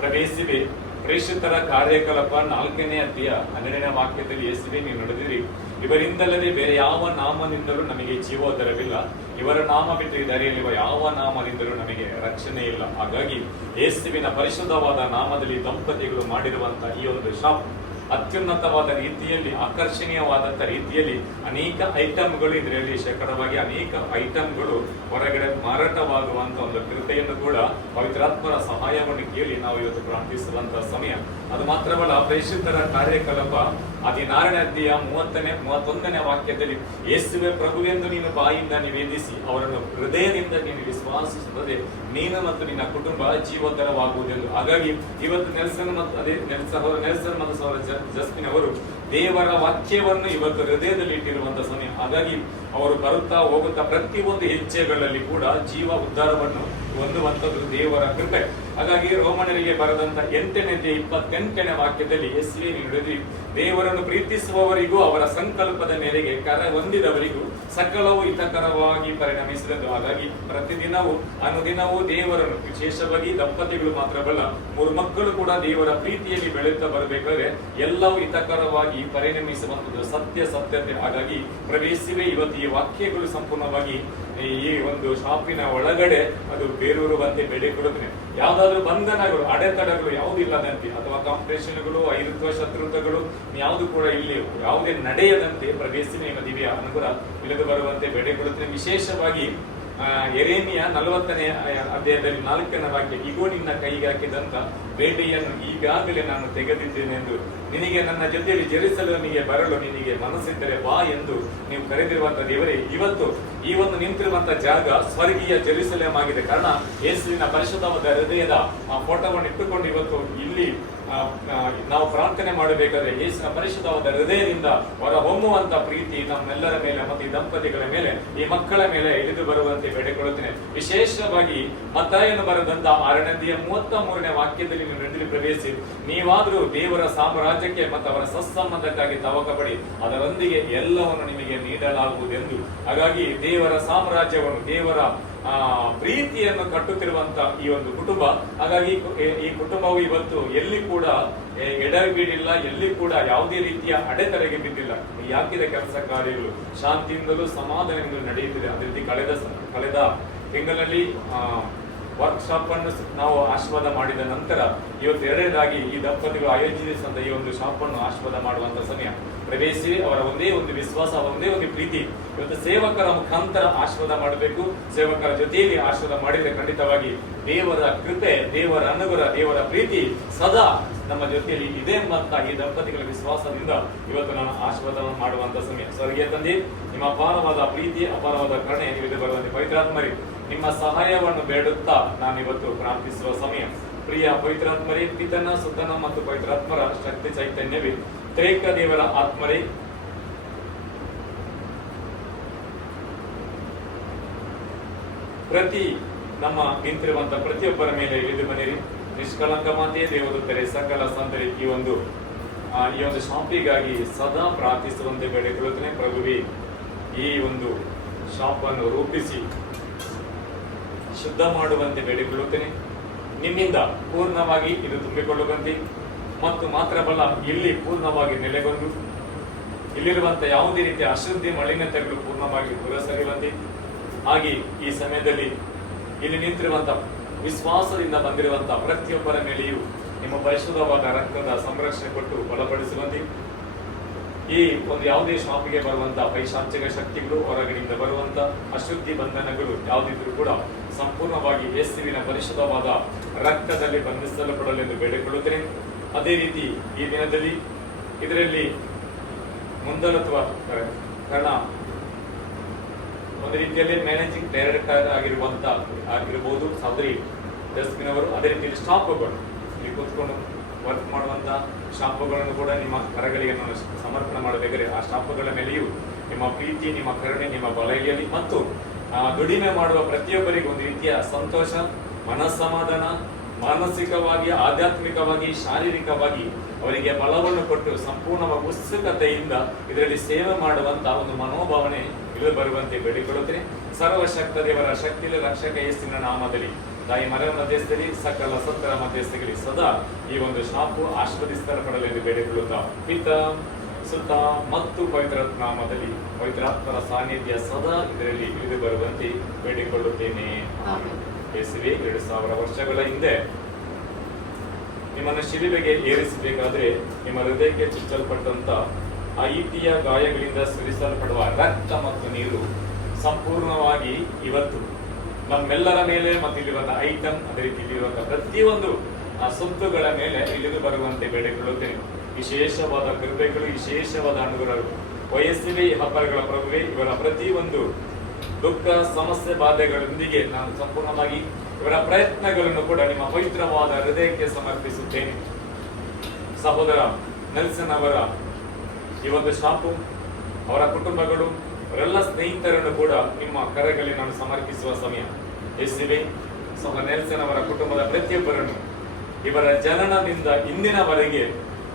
ಪ್ರವೇಶಿಸಿವೆ. ಪ್ರೇಷಿತರ ಕಾರ್ಯಕಲಾಪ 4ನೇ ಅಧ್ಯಾಯ 12ನೇ ವಾಕ್ಯದಲ್ಲಿ ಯೇಸುವೆ ನೀವು ನಡೆದಿರಿ, ಇವರಿಂದಲ್ಲದೆ ಬೇರೆ ಯಾವ ನಾಮದಿಂದಲೂ ನಮಗೆ ಜೀವೋದ್ಧಾರವಿಲ್ಲ. ಇವರ ನಾಮ ಬಿಟ್ಟು ಈ ದಾರಿಯಲ್ಲಿರುವ ಯಾವ ನಾಮದಿಂದಲೂ ನಮಗೆ ರಕ್ಷಣೆ ಇಲ್ಲ. ಹಾಗಾಗಿ ಯೇಸುವಿನ ಪರಿಶುದ್ಧವಾದ ನಾಮದಲ್ಲಿ ದಂಪತಿಗಳು ಮಾಡಿರುವಂತಹ ಈ ಒಂದು ಶಾಪ್ ಅತ್ಯುನ್ನತವಾದ ರೀತಿಯಲ್ಲಿ, ಆಕರ್ಷಣೀಯವಾದಂಥ ರೀತಿಯಲ್ಲಿ ಅನೇಕ ಐಟಮ್ಗಳು ಇದರಲ್ಲಿ ಶೇಕಡವಾಗಿ ಅನೇಕ ಐಟಮ್ಗಳು ಹೊರಗಡೆ ಮಾರಾಟವಾಗುವಂತ ಒಂದು ಕೃಪೆಯನ್ನು ಕೂಡ ಪವಿತ್ರಾತ್ಮರ ಸಹಾಯವನ್ನು ಕೇಳಿ ನಾವು ಇವತ್ತು ಪ್ರಾರ್ಥಿಸುವಂತಹ ಸಮಯ. ಅದು ಮಾತ್ರವಲ್ಲ, ಪರಿಶುದ್ಧರ ಕಾರ್ಯಕಲಾಪ 16ನೇ ಅಧ್ಯಾಯ 31ನೇ ವಾಕ್ಯದಲ್ಲಿ ಯೇಸುವೆ ಪ್ರಭುವೆಂದು ನೀನು ಬಾಯಿಂದ ನಿವೇದಿಸಿ ಅವರನ್ನು ಹೃದಯದಿಂದ ನೀನು ವಿಶ್ವಾಸಿಸುತ್ತದೆ ನೀನು ಮತ್ತು ನಿನ್ನ ಕುಟುಂಬ ಜೀವೋದ್ಧಾರವಾಗುವುದೆಂದು. ಹಾಗಾಗಿ ಇವತ್ತು ನೆಲ್ಸನ್ ಮತ್ತು ಸಹೋದರ ಜಸ್ಮಿನ್ ಅವರು ದೇವರ ವಾಕ್ಯವನ್ನು ಇವತ್ತು ಹೃದಯದಲ್ಲಿ ಇಟ್ಟಿರುವಂತಹ ಸಮಯ. ಹಾಗಾಗಿ ಅವರು ಬರುತ್ತಾ ಹೋಗುತ್ತಾ ಪ್ರತಿಯೊಂದು ಹೆಜ್ಜೆಗಳಲ್ಲಿ ಕೂಡ ಜೀವ ಉದ್ಧಾರವನ್ನು ಹೊಂದುವಂತದ್ದು ದೇವರ ಕೃಪೆ. ಹಾಗಾಗಿ ರೋಮನರಿಗೆ ಬರೆದಂತ 8ನೇ ಅಧ್ಯಾಯ 28ನೇ ವಾಕ್ಯದಲ್ಲಿ ಯೇಸುವೇ ನೀಡಿದ್ರಿ ದೇವರನ್ನು ಪ್ರೀತಿಸುವವರಿಗೂ ಅವರ ಸಂಕಲ್ಪದ ಮೇರೆಗೆ ಕರ ಹೊಂದಿದವರಿಗೂ ಸಕಲವು ಹಿತಕರವಾಗಿ ಪರಿಣಮಿಸಿದದು. ಹಾಗಾಗಿ ಪ್ರತಿದಿನವೂ ಅನುದಿನವೂ ದೇವರನ್ನು, ವಿಶೇಷವಾಗಿ ದಂಪತಿಗಳು ಮಾತ್ರವಲ್ಲ, 3 ಮಕ್ಕಳು ಕೂಡ ದೇವರ ಪ್ರೀತಿಯಲ್ಲಿ ಬೆಳೆಯುತ್ತಾ ಬರಬೇಕಾದ್ರೆ ಎಲ್ಲವೂ ಹಿತಕರವಾಗಿ ಪರಿಣಮಿಸುವಂಥದ್ದು ಸತ್ಯತೆ. ಹಾಗಾಗಿ ಪ್ರವೇಶಿವೆ ಇವತ್ತು ಈ ವಾಕ್ಯಗಳು ಸಂಪೂರ್ಣವಾಗಿ ಈ ಒಂದು ಶಾಪಿನ ಒಳಗಡೆ ಅದು ಬೇರೂರುವಂತೆ ಬೇಡಿಕೊಳ್ಳುತ್ತೇನೆ. ಯಾವ್ದಾದ್ರು ಬಂಧನಗಳು, ಅಡೆತಡೆಗಳು ಯಾವುದಿಲ್ಲದಂತೆ ಅಥವಾ ಕಾಂಪಿಟೇಷನ್ಗಳು, ಐರುತ್ವ, ಶತ್ರುತ್ವಗಳು ಯಾವುದು ಕೂಡ ಇಲ್ಲಿ ಯಾವುದೇ ನಡೆಯದಂತೆ ಪ್ರವೇಶಿನ ನಿಮ್ಮ ದಿವ್ಯ ಅನುಗ್ರಹ ಇಳಿದು ಬರುವಂತೆ ಬೇಡಿಕೊಳ್ಳುತ್ತೇನೆ. ವಿಶೇಷವಾಗಿ ಯೆರೆಮೀಯ 40ನೇ ಅಧ್ಯಾಯದಲ್ಲಿ 4ನೇ ವಾಕ್ಯ, ಇಗೋ ನಿನ್ನ ಕೈಗೆ ಹಾಕಿದಂತ ಬೇಟೆಯನ್ನು ಈಗಾಗಲೇ ನಾನು ತೆಗೆದಿದ್ದೇನೆ ಎಂದು ನಿನಗೆ ನನ್ನ ಜೊತೆಯಲ್ಲಿ ಜೆರುಸಲೇಮಿಗೆ ಬರಲು ನಿನಗೆ ಮನಸ್ಸಿದ್ದರೆ ಬಾ ಎಂದು ನೀವು ಕರೆದಿರುವಂತಹ ದೇವರೇ, ಇವತ್ತು ಈ ಒಂದು ನಿಂತಿರುವಂತಹ ಜಾಗ ಸ್ವರ್ಗೀಯ ಜೆರುಸಲೇಮ್ ಆಗಿದೆ. ಕಾರಣ ಯೇಸುವಿನ ಪರಿಶುದ್ಧವಾದ ಹೃದಯದ ಫೋಟೋವನ್ನು ಇಟ್ಟುಕೊಂಡು ಇವತ್ತು ಇಲ್ಲಿ ನಾವು ಪ್ರಾರ್ಥನೆ ಮಾಡಬೇಕಾದ್ರೆ ಯೇಸುವಿನ ಪರಿಶುದ್ಧವಾದ ಹೃದಯದಿಂದ ಹೊರ ಹೊಮ್ಮುವಂತ ಪ್ರೀತಿ ನಮ್ಮೆಲ್ಲರ ಮೇಲೆ ಮತ್ತು ಈ ದಂಪತಿಗಳ ಮೇಲೆ, ಈ ಮಕ್ಕಳ ಮೇಲೆ ಇಳಿದು ಬರುವಂತೆ ಬೇಡಿಕೊಳ್ಳುತ್ತೇನೆ. ವಿಶೇಷವಾಗಿ ಮತ್ತಾಯನು ಬರೆದಂತ 6ನೇ ಅಧ್ಯಾಯ 33ನೇ ವಾಕ್ಯದಲ್ಲಿ ನೀವು ನಡೆದು ಪ್ರವೇಶಿಸಿ ನೀವಾದರೂ ದೇವರ ಸಾಮ್ರಾಜ್ಯಕ್ಕೆ ಮತ್ತು ಅವರ ಸತ್ಸಂಬಂಧಕ್ಕಾಗಿ ತವಕ ಪಡಿ, ಅದರೊಂದಿಗೆ ಎಲ್ಲವನ್ನು ನಿಮಗೆ ನೀಡಲಾಗುವುದೆಂದು. ಹಾಗಾಗಿ ದೇವರ ಸಾಮ್ರಾಜ್ಯವನ್ನು, ದೇವರ ಪ್ರೀತಿಯನ್ನು ಕಟ್ಟುತ್ತಿರುವಂತ ಈ ಒಂದು ಕುಟುಂಬ. ಹಾಗಾಗಿ ಈ ಕುಟುಂಬವು ಇವತ್ತು ಎಲ್ಲಿ ಕೂಡ ಎಡಬಿಡಿಲ್ಲ, ಎಲ್ಲಿ ಕೂಡ ಯಾವುದೇ ರೀತಿಯ ಅಡೆತಡೆಗೆ ಬಿದ್ದಿಲ್ಲ. ಈ ಹಾಕಿದ ಕೆಲಸ ಕಾರ್ಯಗಳು ಶಾಂತಿಯಿಂದಲೂ ಸಮಾಧಾನದಿಂದಲೂ ನಡೆಯುತ್ತಿದೆ. ಅದೇ ರೀತಿ ಕಳೆದ ತಿಂಗಳಲ್ಲಿ ವರ್ಕ್ಶಾಪ್ ಅನ್ನು ನಾವು ಆಶೀರ್ವಾದ ಮಾಡಿದ ನಂತರ ಇವತ್ತು ಎರಡನೇದಾಗಿ ಈ ದಂಪತಿಗಳು ಆಯೋಜಿಸಿದಂತ ಈ ಒಂದು ಶಾಪ್ ಅನ್ನು ಆಶೀರ್ವಾದ ಮಾಡುವಂತ ಸಮಯ. ಪ್ರವೇಶಿ ಅವರ ಒಂದೇ ಒಂದು ವಿಶ್ವಾಸ, ಒಂದೇ ಒಂದು ಪ್ರೀತಿ. ಇವತ್ತು ಸೇವಕರ ಮುಖಾಂತರ ಆಶೀರ್ವಾದ ಮಾಡಬೇಕು. ಸೇವಕರ ಜೊತೆಯಲ್ಲಿ ಆಶೀರ್ವಾದ ಮಾಡಿದ್ರೆ ಖಂಡಿತವಾಗಿ ದೇವರ ಕೃಪೆ, ದೇವರ ಅನುಗ್ರಹ, ದೇವರ ಪ್ರೀತಿ ಸದಾ ನಮ್ಮ ಜೊತೆಯಲ್ಲಿ ಇದೆ ಎಂಬಂತ ಈ ದಂಪತಿಗಳ ವಿಶ್ವಾಸದಿಂದ ಇವತ್ತು ನಾನು ಆಶೀರ್ವಾದವನ್ನು ಮಾಡುವಂತ ಸಮಯ. ಸ್ವರ್ಗೀಯ ತಂದೆ, ನಿಮ್ಮ ಅಪಾರವಾದ ಪ್ರೀತಿ, ಅಪಾರವಾದ ಕರುಣೆ ಇದು ಬರುವಂತೆ ಪವಿತ್ರಾತ್ಮರಿ ನಿಮ್ಮ ಸಹಾಯವನ್ನು ಬೇಡುತ್ತಾ ನಾನು ಇವತ್ತು ಪ್ರಾರ್ಥಿಸುವ ಸಮಯ. ಪ್ರಿಯ ಪವಿತ್ರಾತ್ಮರೇ, ಪಿತನ, ಸುತನ ಮತ್ತು ಪವಿತ್ರಾತ್ಮರ ಶಕ್ತಿ ಚೈತನ್ಯವೇ, ತ್ರೇಕ ದೇವರ ಆತ್ಮರೇ, ಪ್ರತಿ ನಮ್ಮ ನಿಂತಿರುವಂತ ಪ್ರತಿಯೊಬ್ಬರ ಮೇಲೆ ಇಳಿದು ಬನ್ನಿರಿ. ನಿಷ್ಕಲಂಕ ಮಾತೆ, ದೇವದೂತರೆ, ಸಕಲ ಸಂತರಿ ಈ ಒಂದು ಶಾಪಿಗಾಗಿ ಸದಾ ಪ್ರಾರ್ಥಿಸುವಂತೆ ಬೇಡಿಕೊಳ್ಳುತ್ತೇನೆ. ಪ್ರಭುವೇ, ಈ ಒಂದು ಶಾಪ್ ಅನ್ನು ರೂಪಿಸಿ ಶುದ್ಧ ಮಾಡುವಂತೆ ಬೇಡಿಕೊಳ್ಳುತ್ತೇನೆ. ನಿಮ್ಮಿಂದ ಪೂರ್ಣವಾಗಿ ಇದು ತುಂಬಿಕೊಳ್ಳುವಂತೆ ಮತ್ತು ಮಾತ್ರವಲ್ಲ, ಇಲ್ಲಿ ಪೂರ್ಣವಾಗಿ ನೆಲೆಗೊಂಡು ಇಲ್ಲಿರುವಂತ ಯಾವುದೇ ರೀತಿಯ ಅಶುದ್ಧಿ, ಮಲಿನತೆಗಳು ಪೂರ್ಣವಾಗಿ ದೂರ ಸರಿಯುವಂತೆ, ಹಾಗೆ ಈ ಸಮಯದಲ್ಲಿ ಇಲ್ಲಿ ನಿಂತಿರುವಂತ ವಿಶ್ವಾಸದಿಂದ ಬಂದಿರುವಂತಹ ಪ್ರತಿಯೊಬ್ಬರ ಮೇಲೆಯೂ ನಿಮ್ಮ ಪರಿಶುದ್ಧವಾದ ರಕ್ತದ ಸಂರಕ್ಷಣೆ ಕೊಟ್ಟು ಬಲಪಡಿಸುವಂತೆ, ಈ ಒಂದು ಯಾವುದೇ ಶಾಪಿಗೆ ಬರುವಂತ ಪೈಶಾಚಿಕ ಶಕ್ತಿಗಳು, ಹೊರಗಡೆಯಿಂದ ಬರುವಂತ ಅಶುದ್ಧಿ ಬಂಧನಗಳು ಯಾವುದಿದ್ರೂ ಕೂಡ ಸಂಪೂರ್ಣವಾಗಿ ಯೇಸುವಿನ ಪರಿಶುದ್ಧವಾದ ರಕ್ತದಲ್ಲಿ ಬಂಧಿಸಲ್ಪಡಲೆಂದು ಬೇಡಿಕೊಳ್ಳುತ್ತೇನೆ. ಅದೇ ರೀತಿ ಈ ದಿನದಲ್ಲಿ ಇದರಲ್ಲಿ ಮುಂದಾಳತ್ವ, ಕಾರಣ ಒಂದು ರೀತಿಯಲ್ಲಿ ಮ್ಯಾನೇಜಿಂಗ್ ಡೈರೆಕ್ಟರ್ ಆಗಿರಬಹುದು ಸಹೋದರಿ ಜಸ್ಮಿನ್ ಅವರು. ಅದೇ ರೀತಿ ಸ್ಟಾಫ್ಗಳು ಇಲ್ಲಿ ಕೂತ್ಕೊಂಡು ವರ್ಕ್ ಮಾಡುವಂತ ಸ್ಟಾಫ್ಗಳನ್ನು ಕೂಡ ನಿಮ್ಮ ಕರಗಳಿಗೆ ನಾನು ಸಮರ್ಪಣೆ ಮಾಡಬೇಕಾದ್ರೆ ಆ ಸ್ಟಾಫ್ಗಳ ಮೇಲೆಯೂ ನಿಮ್ಮ ಪ್ರೀತಿ, ನಿಮ್ಮ ಕರುಣೆ, ನಿಮ್ಮ ಬಲಯಲ್ಲಿ ಮತ್ತು ದುಡಿಮೆ ಮಾಡುವ ಪ್ರತಿಯೊಬ್ಬರಿಗೂ ಒಂದು ರೀತಿಯ ಸಂತೋಷ, ಮನಸ್ಸಮಾಧಾನ, ಮಾನಸಿಕವಾಗಿ, ಆಧ್ಯಾತ್ಮಿಕವಾಗಿ, ಶಾರೀರಿಕವಾಗಿ ಅವರಿಗೆ ಬಲವನ್ನು ಕೊಟ್ಟು ಸಂಪೂರ್ಣವಾಗಿ ಉತ್ಸುಕತೆಯಿಂದ ಇದರಲ್ಲಿ ಸೇವೆ ಮಾಡುವಂತ ಒಂದು ಮನೋಭಾವನೆ ಇಳಿದು ಬರುವಂತೆ ಬೇಡಿಕೊಳ್ಳುತ್ತೇನೆ. ಸರ್ವಶಕ್ತ ದೇವರ ಶಕ್ತಿಯಲ್ಲಿ ರಕ್ಷಕ ಯೇಸುವಿನ ನಾಮದಲ್ಲಿ ತಾಯಿ ಮರ ಮಧ್ಯಸ್ಥರಲ್ಲಿ, ಸಕಲ ಸತ್ತರ ಮಧ್ಯಸ್ಥರಲ್ಲಿ ಸದಾ ಈ ಒಂದು ಶಾಪು ಆಶೀರ್ವದಿಸಲ್ಪಡಲೆಂದು ಬೇಡಿಕೊಳ್ಳುತ್ತಾ ಪಿತ, ಸುತ್ತ ಮತ್ತು ಪವಿತ್ರಾತ್ಮ ನಾಮದಲ್ಲಿ ಪವಿತ್ರಾತ್ಮರ ಸಾನ್ನಿಧ್ಯ ಸದಾ ಇದರಲ್ಲಿ ಇಳಿದು ಬರುವಂತೆ ಬೇಡಿಕೊಳ್ಳುತ್ತೇನೆ. ಯೇಸುವೇ, 2000 ವರ್ಷಗಳ ಹಿಂದೆ ನಿಮ್ಮನ್ನು ಶಿಲುಬೆಗೆ ಏರಿಸಬೇಕಾದ್ರೆ ನಿಮ್ಮ ಹೃದಯಕ್ಕೆ ಚುಚ್ಚಲ್ಪಟ್ಟಂತ ಆ ಈಟಿಯ ಗಾಯಗಳಿಂದ ಸುರಿಸಲ್ಪಡುವ ರಕ್ತ ಮತ್ತು ನೀರು ಸಂಪೂರ್ಣವಾಗಿ ಇವತ್ತು ನಮ್ಮೆಲ್ಲರ ಮೇಲೆ ಮತ್ತು ಇಲ್ಲಿರುವಂತಹ ಐಟಮ್, ಅದೇ ರೀತಿ ಇಲ್ಲಿರುವಂತಹ ಪ್ರತಿಯೊಂದು ಆ ಸೊತ್ತುಗಳ ಮೇಲೆ ಇಳಿದು ಬರುವಂತೆ ಬೇಡಿಕೊಳ್ಳುತ್ತೇನೆ. ವಿಶೇಷವಾದ ಕೃಪೆಗಳು, ವಿಶೇಷವಾದ ಅನುಗ್ರಹಗಳು ವಯಸ್ಸಿವೆ ಈ ಹಬ್ಬಗಳ ಪ್ರಭುವೆ. ಇವರ ಪ್ರತಿಯೊಂದು ದುಃಖ, ಸಮಸ್ಯೆ, ಬಾಧೆಗಳೊಂದಿಗೆ ನಾನು ಸಂಪೂರ್ಣವಾಗಿ ಇವರ ಪ್ರಯತ್ನಗಳನ್ನು ಕೂಡ ನಿಮ್ಮ ಪವಿತ್ರವಾದ ಹೃದಯಕ್ಕೆ ಸಮರ್ಪಿಸುತ್ತೇನೆ. ಸಹೋದರ ನೆಲ್ಸನ್ ಅವರ ಈ ಒಂದು ಶಾಪು, ಅವರ ಕುಟುಂಬಗಳು, ಅವರೆಲ್ಲ ಸ್ನೇಹಿತರನ್ನು ಕೂಡ ನಿಮ್ಮ ಕರೆಗಳಲ್ಲಿ ನಾನು ಸಮರ್ಪಿಸುವ ಸಮಯ. ಯೇಸುವೇ, ಸಹೋದರ ನೆಲ್ಸನ್ ಅವರ ಕುಟುಂಬದ ಪ್ರತಿಯೊಬ್ಬರನ್ನು ಇವರ ಜನನದಿಂದ ಇಂದಿನವರೆಗೆ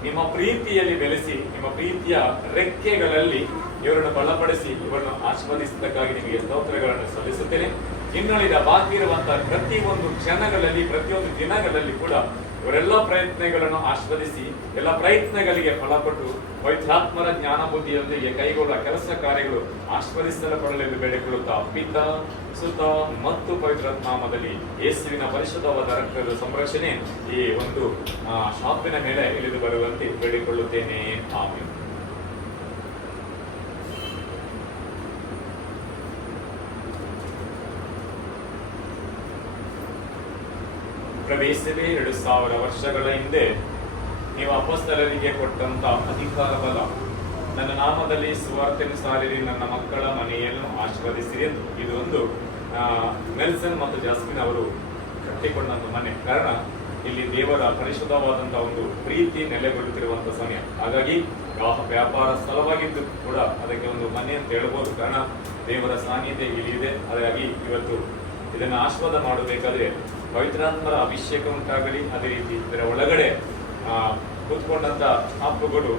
ನಿಮ್ಮ ಪ್ರೀತಿಯಲ್ಲಿ ಬೆಳೆಸಿ, ನಿಮ್ಮ ಪ್ರೀತಿಯ ರೆಕ್ಕೆಗಳಲ್ಲಿ ಇವರನ್ನು ಬಲಪಡಿಸಿ, ಇವರನ್ನು ಆಶೀರ್ವದಿಸಿದ್ದಕ್ಕಾಗಿ ನಿಮಗೆ ಸ್ತೋತ್ರಗಳನ್ನು ಸಲ್ಲಿಸುತ್ತೇನೆ. ಇನ್ನುಳಿದ ಬಾಕಿ ಇರುವಂತಹ ಪ್ರತಿಯೊಂದು ಕ್ಷಣಗಳಲ್ಲಿ, ಪ್ರತಿಯೊಂದು ದಿನಗಳಲ್ಲಿ ಕೂಡ ಇವರೆಲ್ಲ ಪ್ರಯತ್ನಗಳನ್ನು ಆಶೀರ್ವದಿಸಿ, ಎಲ್ಲ ಪ್ರಯತ್ನಗಳಿಗೆ ಫಲಪಟ್ಟು ಪವಿತ್ರಾತ್ಮರ ಜ್ಞಾನ ಬುದ್ಧಿಯೊಂದಿಗೆ ಕೈಗೊಳ್ಳುವ ಕೆಲಸ ಕಾರ್ಯಗಳು ಆಶೀರ್ವದಿಸಲ್ಪಡಲೆಂದು ಬೇಡಿಕೊಳ್ಳುತ್ತಾ ಪಿತ, ಸುತ ಮತ್ತು ಪವಿತ್ರಾತ್ಮ ನಾಮದಲ್ಲಿ ಯೇಸುವಿನ ಪರಿಶುದ್ಧವಾದ ರಕ್ತದ ಸಂರಕ್ಷಣೆ ಈ ಒಂದು ಶಾಪಿನ ಮೇಲೆ ಇಳಿದು ಬರುವಂತೆ ಬೇಡಿಕೊಳ್ಳುತ್ತೇನೆ. ಆಮೆನ್. ಪ್ರವೇಶವೇ 2000 ವರ್ಷಗಳ ಹಿಂದೆ ನೀವು ಅಪೊಸ್ತಲರಿಗೆ ಕೊಟ್ಟಂತ ಅಧಿಕಾರ ಬಲ, ನನ್ನ ನಾಮದಲ್ಲಿ ಸುವಾರ್ತೆಯನ್ನು ಸಾರಿರಿ, ನನ್ನ ಮಕ್ಕಳ ಮನೆಯನ್ನು ಆಶೀರ್ವದಿಸಿರಿ ಎಂದು. ಇದು ಒಂದು ನೆಲ್ಸನ್ ಮತ್ತು ಜಾಸ್ಮಿನ್ ಅವರು ಕಟ್ಟಿಕೊಂಡಂತ ಮನೆ. ಕಾರಣ ಇಲ್ಲಿ ದೇವರ ಪರಿಶುದ್ಧವಾದಂತಹ ಒಂದು ಪ್ರೀತಿ ನೆಲೆಗೊಳ್ಳುತ್ತಿರುವಂತಹ ಸಮಯ. ಹಾಗಾಗಿ ವ್ಯಾಪಾರ ಸ್ಥಳವಾಗಿದ್ದು ಕೂಡ ಅದಕ್ಕೆ ಒಂದು ಮನೆ ಅಂತ ಹೇಳ್ಬೋದು. ಕಾರಣ ದೇವರ ಸಾನ್ನಿಧ್ಯ ಇಲ್ಲಿ ಇದೆ. ಹಾಗಾಗಿ ಇವತ್ತು ಇದನ್ನು ಆಶೀರ್ವಾದ ಮಾಡಬೇಕಾದ್ರೆ ಪವಿತ್ರಾತ್ಮರ ಅಭಿಷೇಕ ಉಂಟಾಗಲಿ. ಅದೇ ರೀತಿ ಇದರ ಒಳಗಡೆ ಕೂತ್ಕೊಂಡಂತ ಹಬ್ಬಗಳು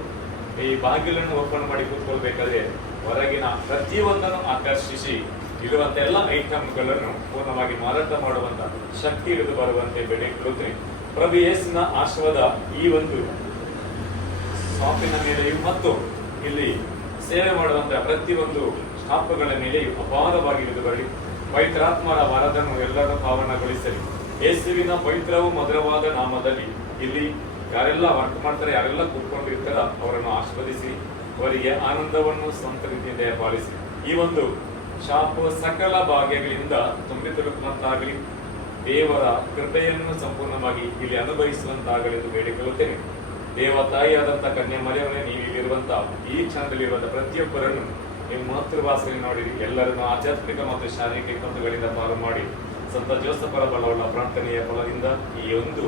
ಈ ಬಾಗಿಲನ್ನು ಓಪನ್ ಮಾಡಿ ಕೂತ್ಕೊಳ್ಬೇಕಾದ್ರೆ ಹೊರಗಿನ ಪ್ರತಿಯೊಂದನ್ನು ಆಕರ್ಷಿಸಿ ಇರುವಂತ ಎಲ್ಲ ಐಟಮ್ಗಳನ್ನು ಪೂರ್ಣವಾಗಿ ಮಾರಾಟ ಮಾಡುವಂತ ಶಕ್ತಿ ಇಳಿದು ಬರುವಂತೆ ಬೇಡಿಕೊಳ್ಳುತ್ತೇನೆ. ಪ್ರಭು ಯೇಸುವಿನ ಆಶೀರ್ವಾದ ಈ ಒಂದು ಶಾಪಿನ ಮೇಲೆಯೂ ಮತ್ತು ಇಲ್ಲಿ ಸೇವೆ ಮಾಡುವಂತಹ ಪ್ರತಿಯೊಂದು ಸ್ಟಾಫ್ಗಳ ಮೇಲೆಯೂ ಅಪಾರವಾಗಿ ಇಳಿದು ಬರಲಿ. ಪವಿತ್ರಾತ್ಮರ ವರದನ್ನು ಎಲ್ಲರೂ ಪಾವನಗೊಳಿಸಲಿ. ಯೇಸುವಿನ ಪವಿತ್ರವೂ ಮಧುರವಾದ ನಾಮದಲ್ಲಿ ಇಲ್ಲಿ ಯಾರೆಲ್ಲ ವರ್ಕ್ ಮಾಡ್ತಾರೆ, ಯಾರೆಲ್ಲ ಕೂತ್ಕೊಂಡಿರ್ತಾರ ಅವರನ್ನು ಆಶೀರ್ವದಿಸಿ, ಅವರಿಗೆ ಆನಂದವನ್ನು ಸ್ವಂತ ರೀತಿಯಿಂದ ಪಾಲಿಸಿ. ಈ ಒಂದು ಶಾಪು ಸಕಲ ಭಾಗ್ಯಗಳಿಂದ ತುಂಬಿ ತುಳುಕುವಂತಾಗಲಿ. ದೇವರ ಕೃಪೆಯನ್ನು ಸಂಪೂರ್ಣವಾಗಿ ಇಲ್ಲಿ ಅನುಭವಿಸುವಂತಾಗಲೆಂದು ಬೇಡಿಕೊಳ್ಳುತ್ತೇನೆ. ದೇವ ತಾಯಿಯಾದಂತಹ ಕನ್ಯಾ ಮರಿಯವರೇ, ನೀವು ಇಲ್ಲಿರುವಂತಹ ಈ ಕ್ಷಣದಲ್ಲಿರುವಂತಹ ಪ್ರತಿಯೊಬ್ಬರನ್ನು ನೀವು ಮಾತೃಭಾಷೆಯಲ್ಲಿ ನೋಡಿರಿ. ಎಲ್ಲರನ್ನು ಆಧ್ಯಾತ್ಮಿಕ ಮತ್ತು ಶಾರೀರಿಕ ಕಂದುಗಳಿಂದ ಪಾಲು ಮಾಡಿ ಸಂತ ಜೋಸಫರ ಬಲವುಳ್ಳ ಪ್ರಾರ್ಥನೆಯ ಫಲದಿಂದ ಈ ಒಂದು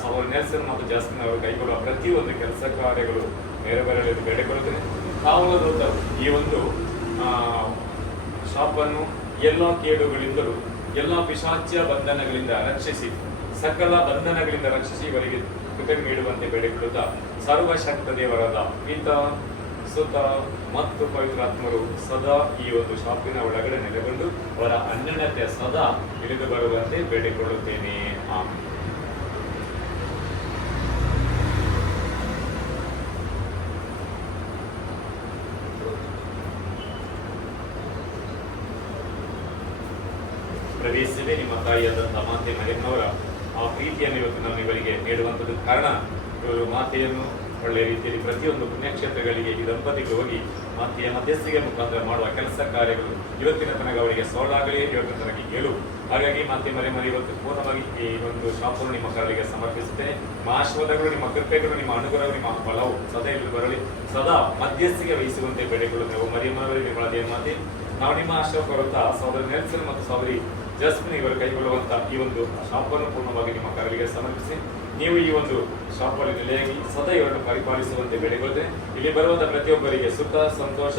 ಸಹೋದರ ನೆಲ್ಸನ್ ಮತ್ತು ಜಾಸ್ಮಿನ್ ಅವರು ಕೈಗೊಳ್ಳುವ ಪ್ರತಿಯೊಂದು ಕೆಲಸ ಕಾರ್ಯಗಳು ನೆರವೇರಲೆಂದು ಬೇಡಿಕೊಳ್ಳುತ್ತೇನೆ. ತಾವು ಈ ಒಂದು ಶಾಪನ್ನು ಎಲ್ಲ ಕೇಡುಗಳಿಂದಲೂ ಎಲ್ಲ ಪಿಶಾಚ್ಯ ಬಂಧನಗಳಿಂದ ರಕ್ಷಿಸಿ, ಸಕಲ ಬಂಧನಗಳಿಂದ ರಕ್ಷಿಸಿ ಇವರಿಗೆ ಕೃಪೆ ನೀಡುವಂತೆ ಬೇಡಿಕೊಳ್ಳುತ್ತಾ ಸರ್ವಶಕ್ತ ದೇವರಾದ ಪಿತ, ಸುತ ಮತ್ತು ಪವಿತ್ರಾತ್ಮರು ಸದಾ ಈ ಒಂದು ಶಾಪಿನ ಒಳಗಡೆ ನೆಲೆಗೊಂಡು ಅವರ ಅನ್ಯೋನ್ಯತೆ ಸದಾ ಇಳಿದು ಬರುವಂತೆ ಬೇಡಿಕೊಳ್ಳುತ್ತೇನೆ. ಆಮೆನ್. ಪ್ರವೇಶವೇ ನಿಮ್ಮ ತಾಯಿಯಾದಂತಹ ಮಾತೆ ಮರಿಯಮ್ಮನವರ ಆ ಪ್ರೀತಿಯನ್ನು ಇವತ್ತು ನಾನು ಇವರಿಗೆ ನೀಡುವಂಥದ್ದು. ಕಾರಣ ಇವರು ಮಾತೆಯನ್ನು ಒಳ್ಳೆಯ ರೀತಿಯಲ್ಲಿ ಪ್ರತಿಯೊಂದು ಪುಣ್ಯಕ್ಷೇತ್ರಗಳಿಗೆ ಈ ದಂಪತಿಗೆ ಹೋಗಿ ಮಾತೆಯ ಮಧ್ಯಸ್ಥಿಗೆ ಮುಖಾಂತರ ಮಾಡುವ ಕೆಲಸ ಕಾರ್ಯಗಳು ಇವತ್ತಿನ ತನಕ ಅವರಿಗೆ ಸೋಲಾಗಲಿ, ಇವತ್ತಿನ ತನಕ ಗೆಲು. ಹಾಗಾಗಿ ಮಾತೆ ಮರಿ ಇವತ್ತು ಪೂರ್ಣವಾಗಿ ಈ ಒಂದು ಶಾಪವನ್ನು ನಿಮ್ಮ ಕರಳಿಗೆ ಸಮರ್ಪಿಸುತ್ತೇನೆ. ನಿಮ್ಮ ಆಶೀರ್ವಾದಗಳು, ನಿಮ್ಮ ಕೃಪೆಗಳು, ನಿಮ್ಮ ಅನುಗ್ರಹ, ನಿಮ್ಮ ಫಲವು ಸದಾ ಇಲ್ಲಿ ಬರಲಿ. ಸದಾ ಮಧ್ಯಸ್ಥಿಗೆ ವಹಿಸುವಂತೆ ಬೇಡಿಕೊಳ್ಳುತ್ತೇವೆ. ಮರಿಯಮ್ಮನವರಿಗೆ ನಿಮ್ಮದೇ ಮಾತೆ ನಾವು ನಿಮ್ಮ ಆಶೀರ್ವಾದ ಕೊಡುತ್ತಾ ಸಹೋದರ ನೆಲ್ಸನ್ ಮತ್ತು ಸಹೋದರಿ ಜಾಸ್ಮಿನ್ ಇವರು ಕೈಗೊಳ್ಳುವಂತ ಈ ಒಂದು ಶಾಪವನ್ನು ಪೂರ್ಣವಾಗಿ ನಿಮ್ಮ ಕರಳಿಗೆ ಸಮರ್ಪಿಸಿ, ನೀವು ಈ ಒಂದು ಶಾಪಲ್ಲಿ ನೆಲೆಯಾಗಿ ಸದಾ ಇವರನ್ನು ಪರಿಪಾಲಿಸುವಂತೆ ಬೇಡಿಕೊಳ್ಳುತ್ತೇನೆ. ಇಲ್ಲಿ ಬರುವಂತ ಪ್ರತಿಯೊಬ್ಬರಿಗೆ ಸುಖ, ಸಂತೋಷ,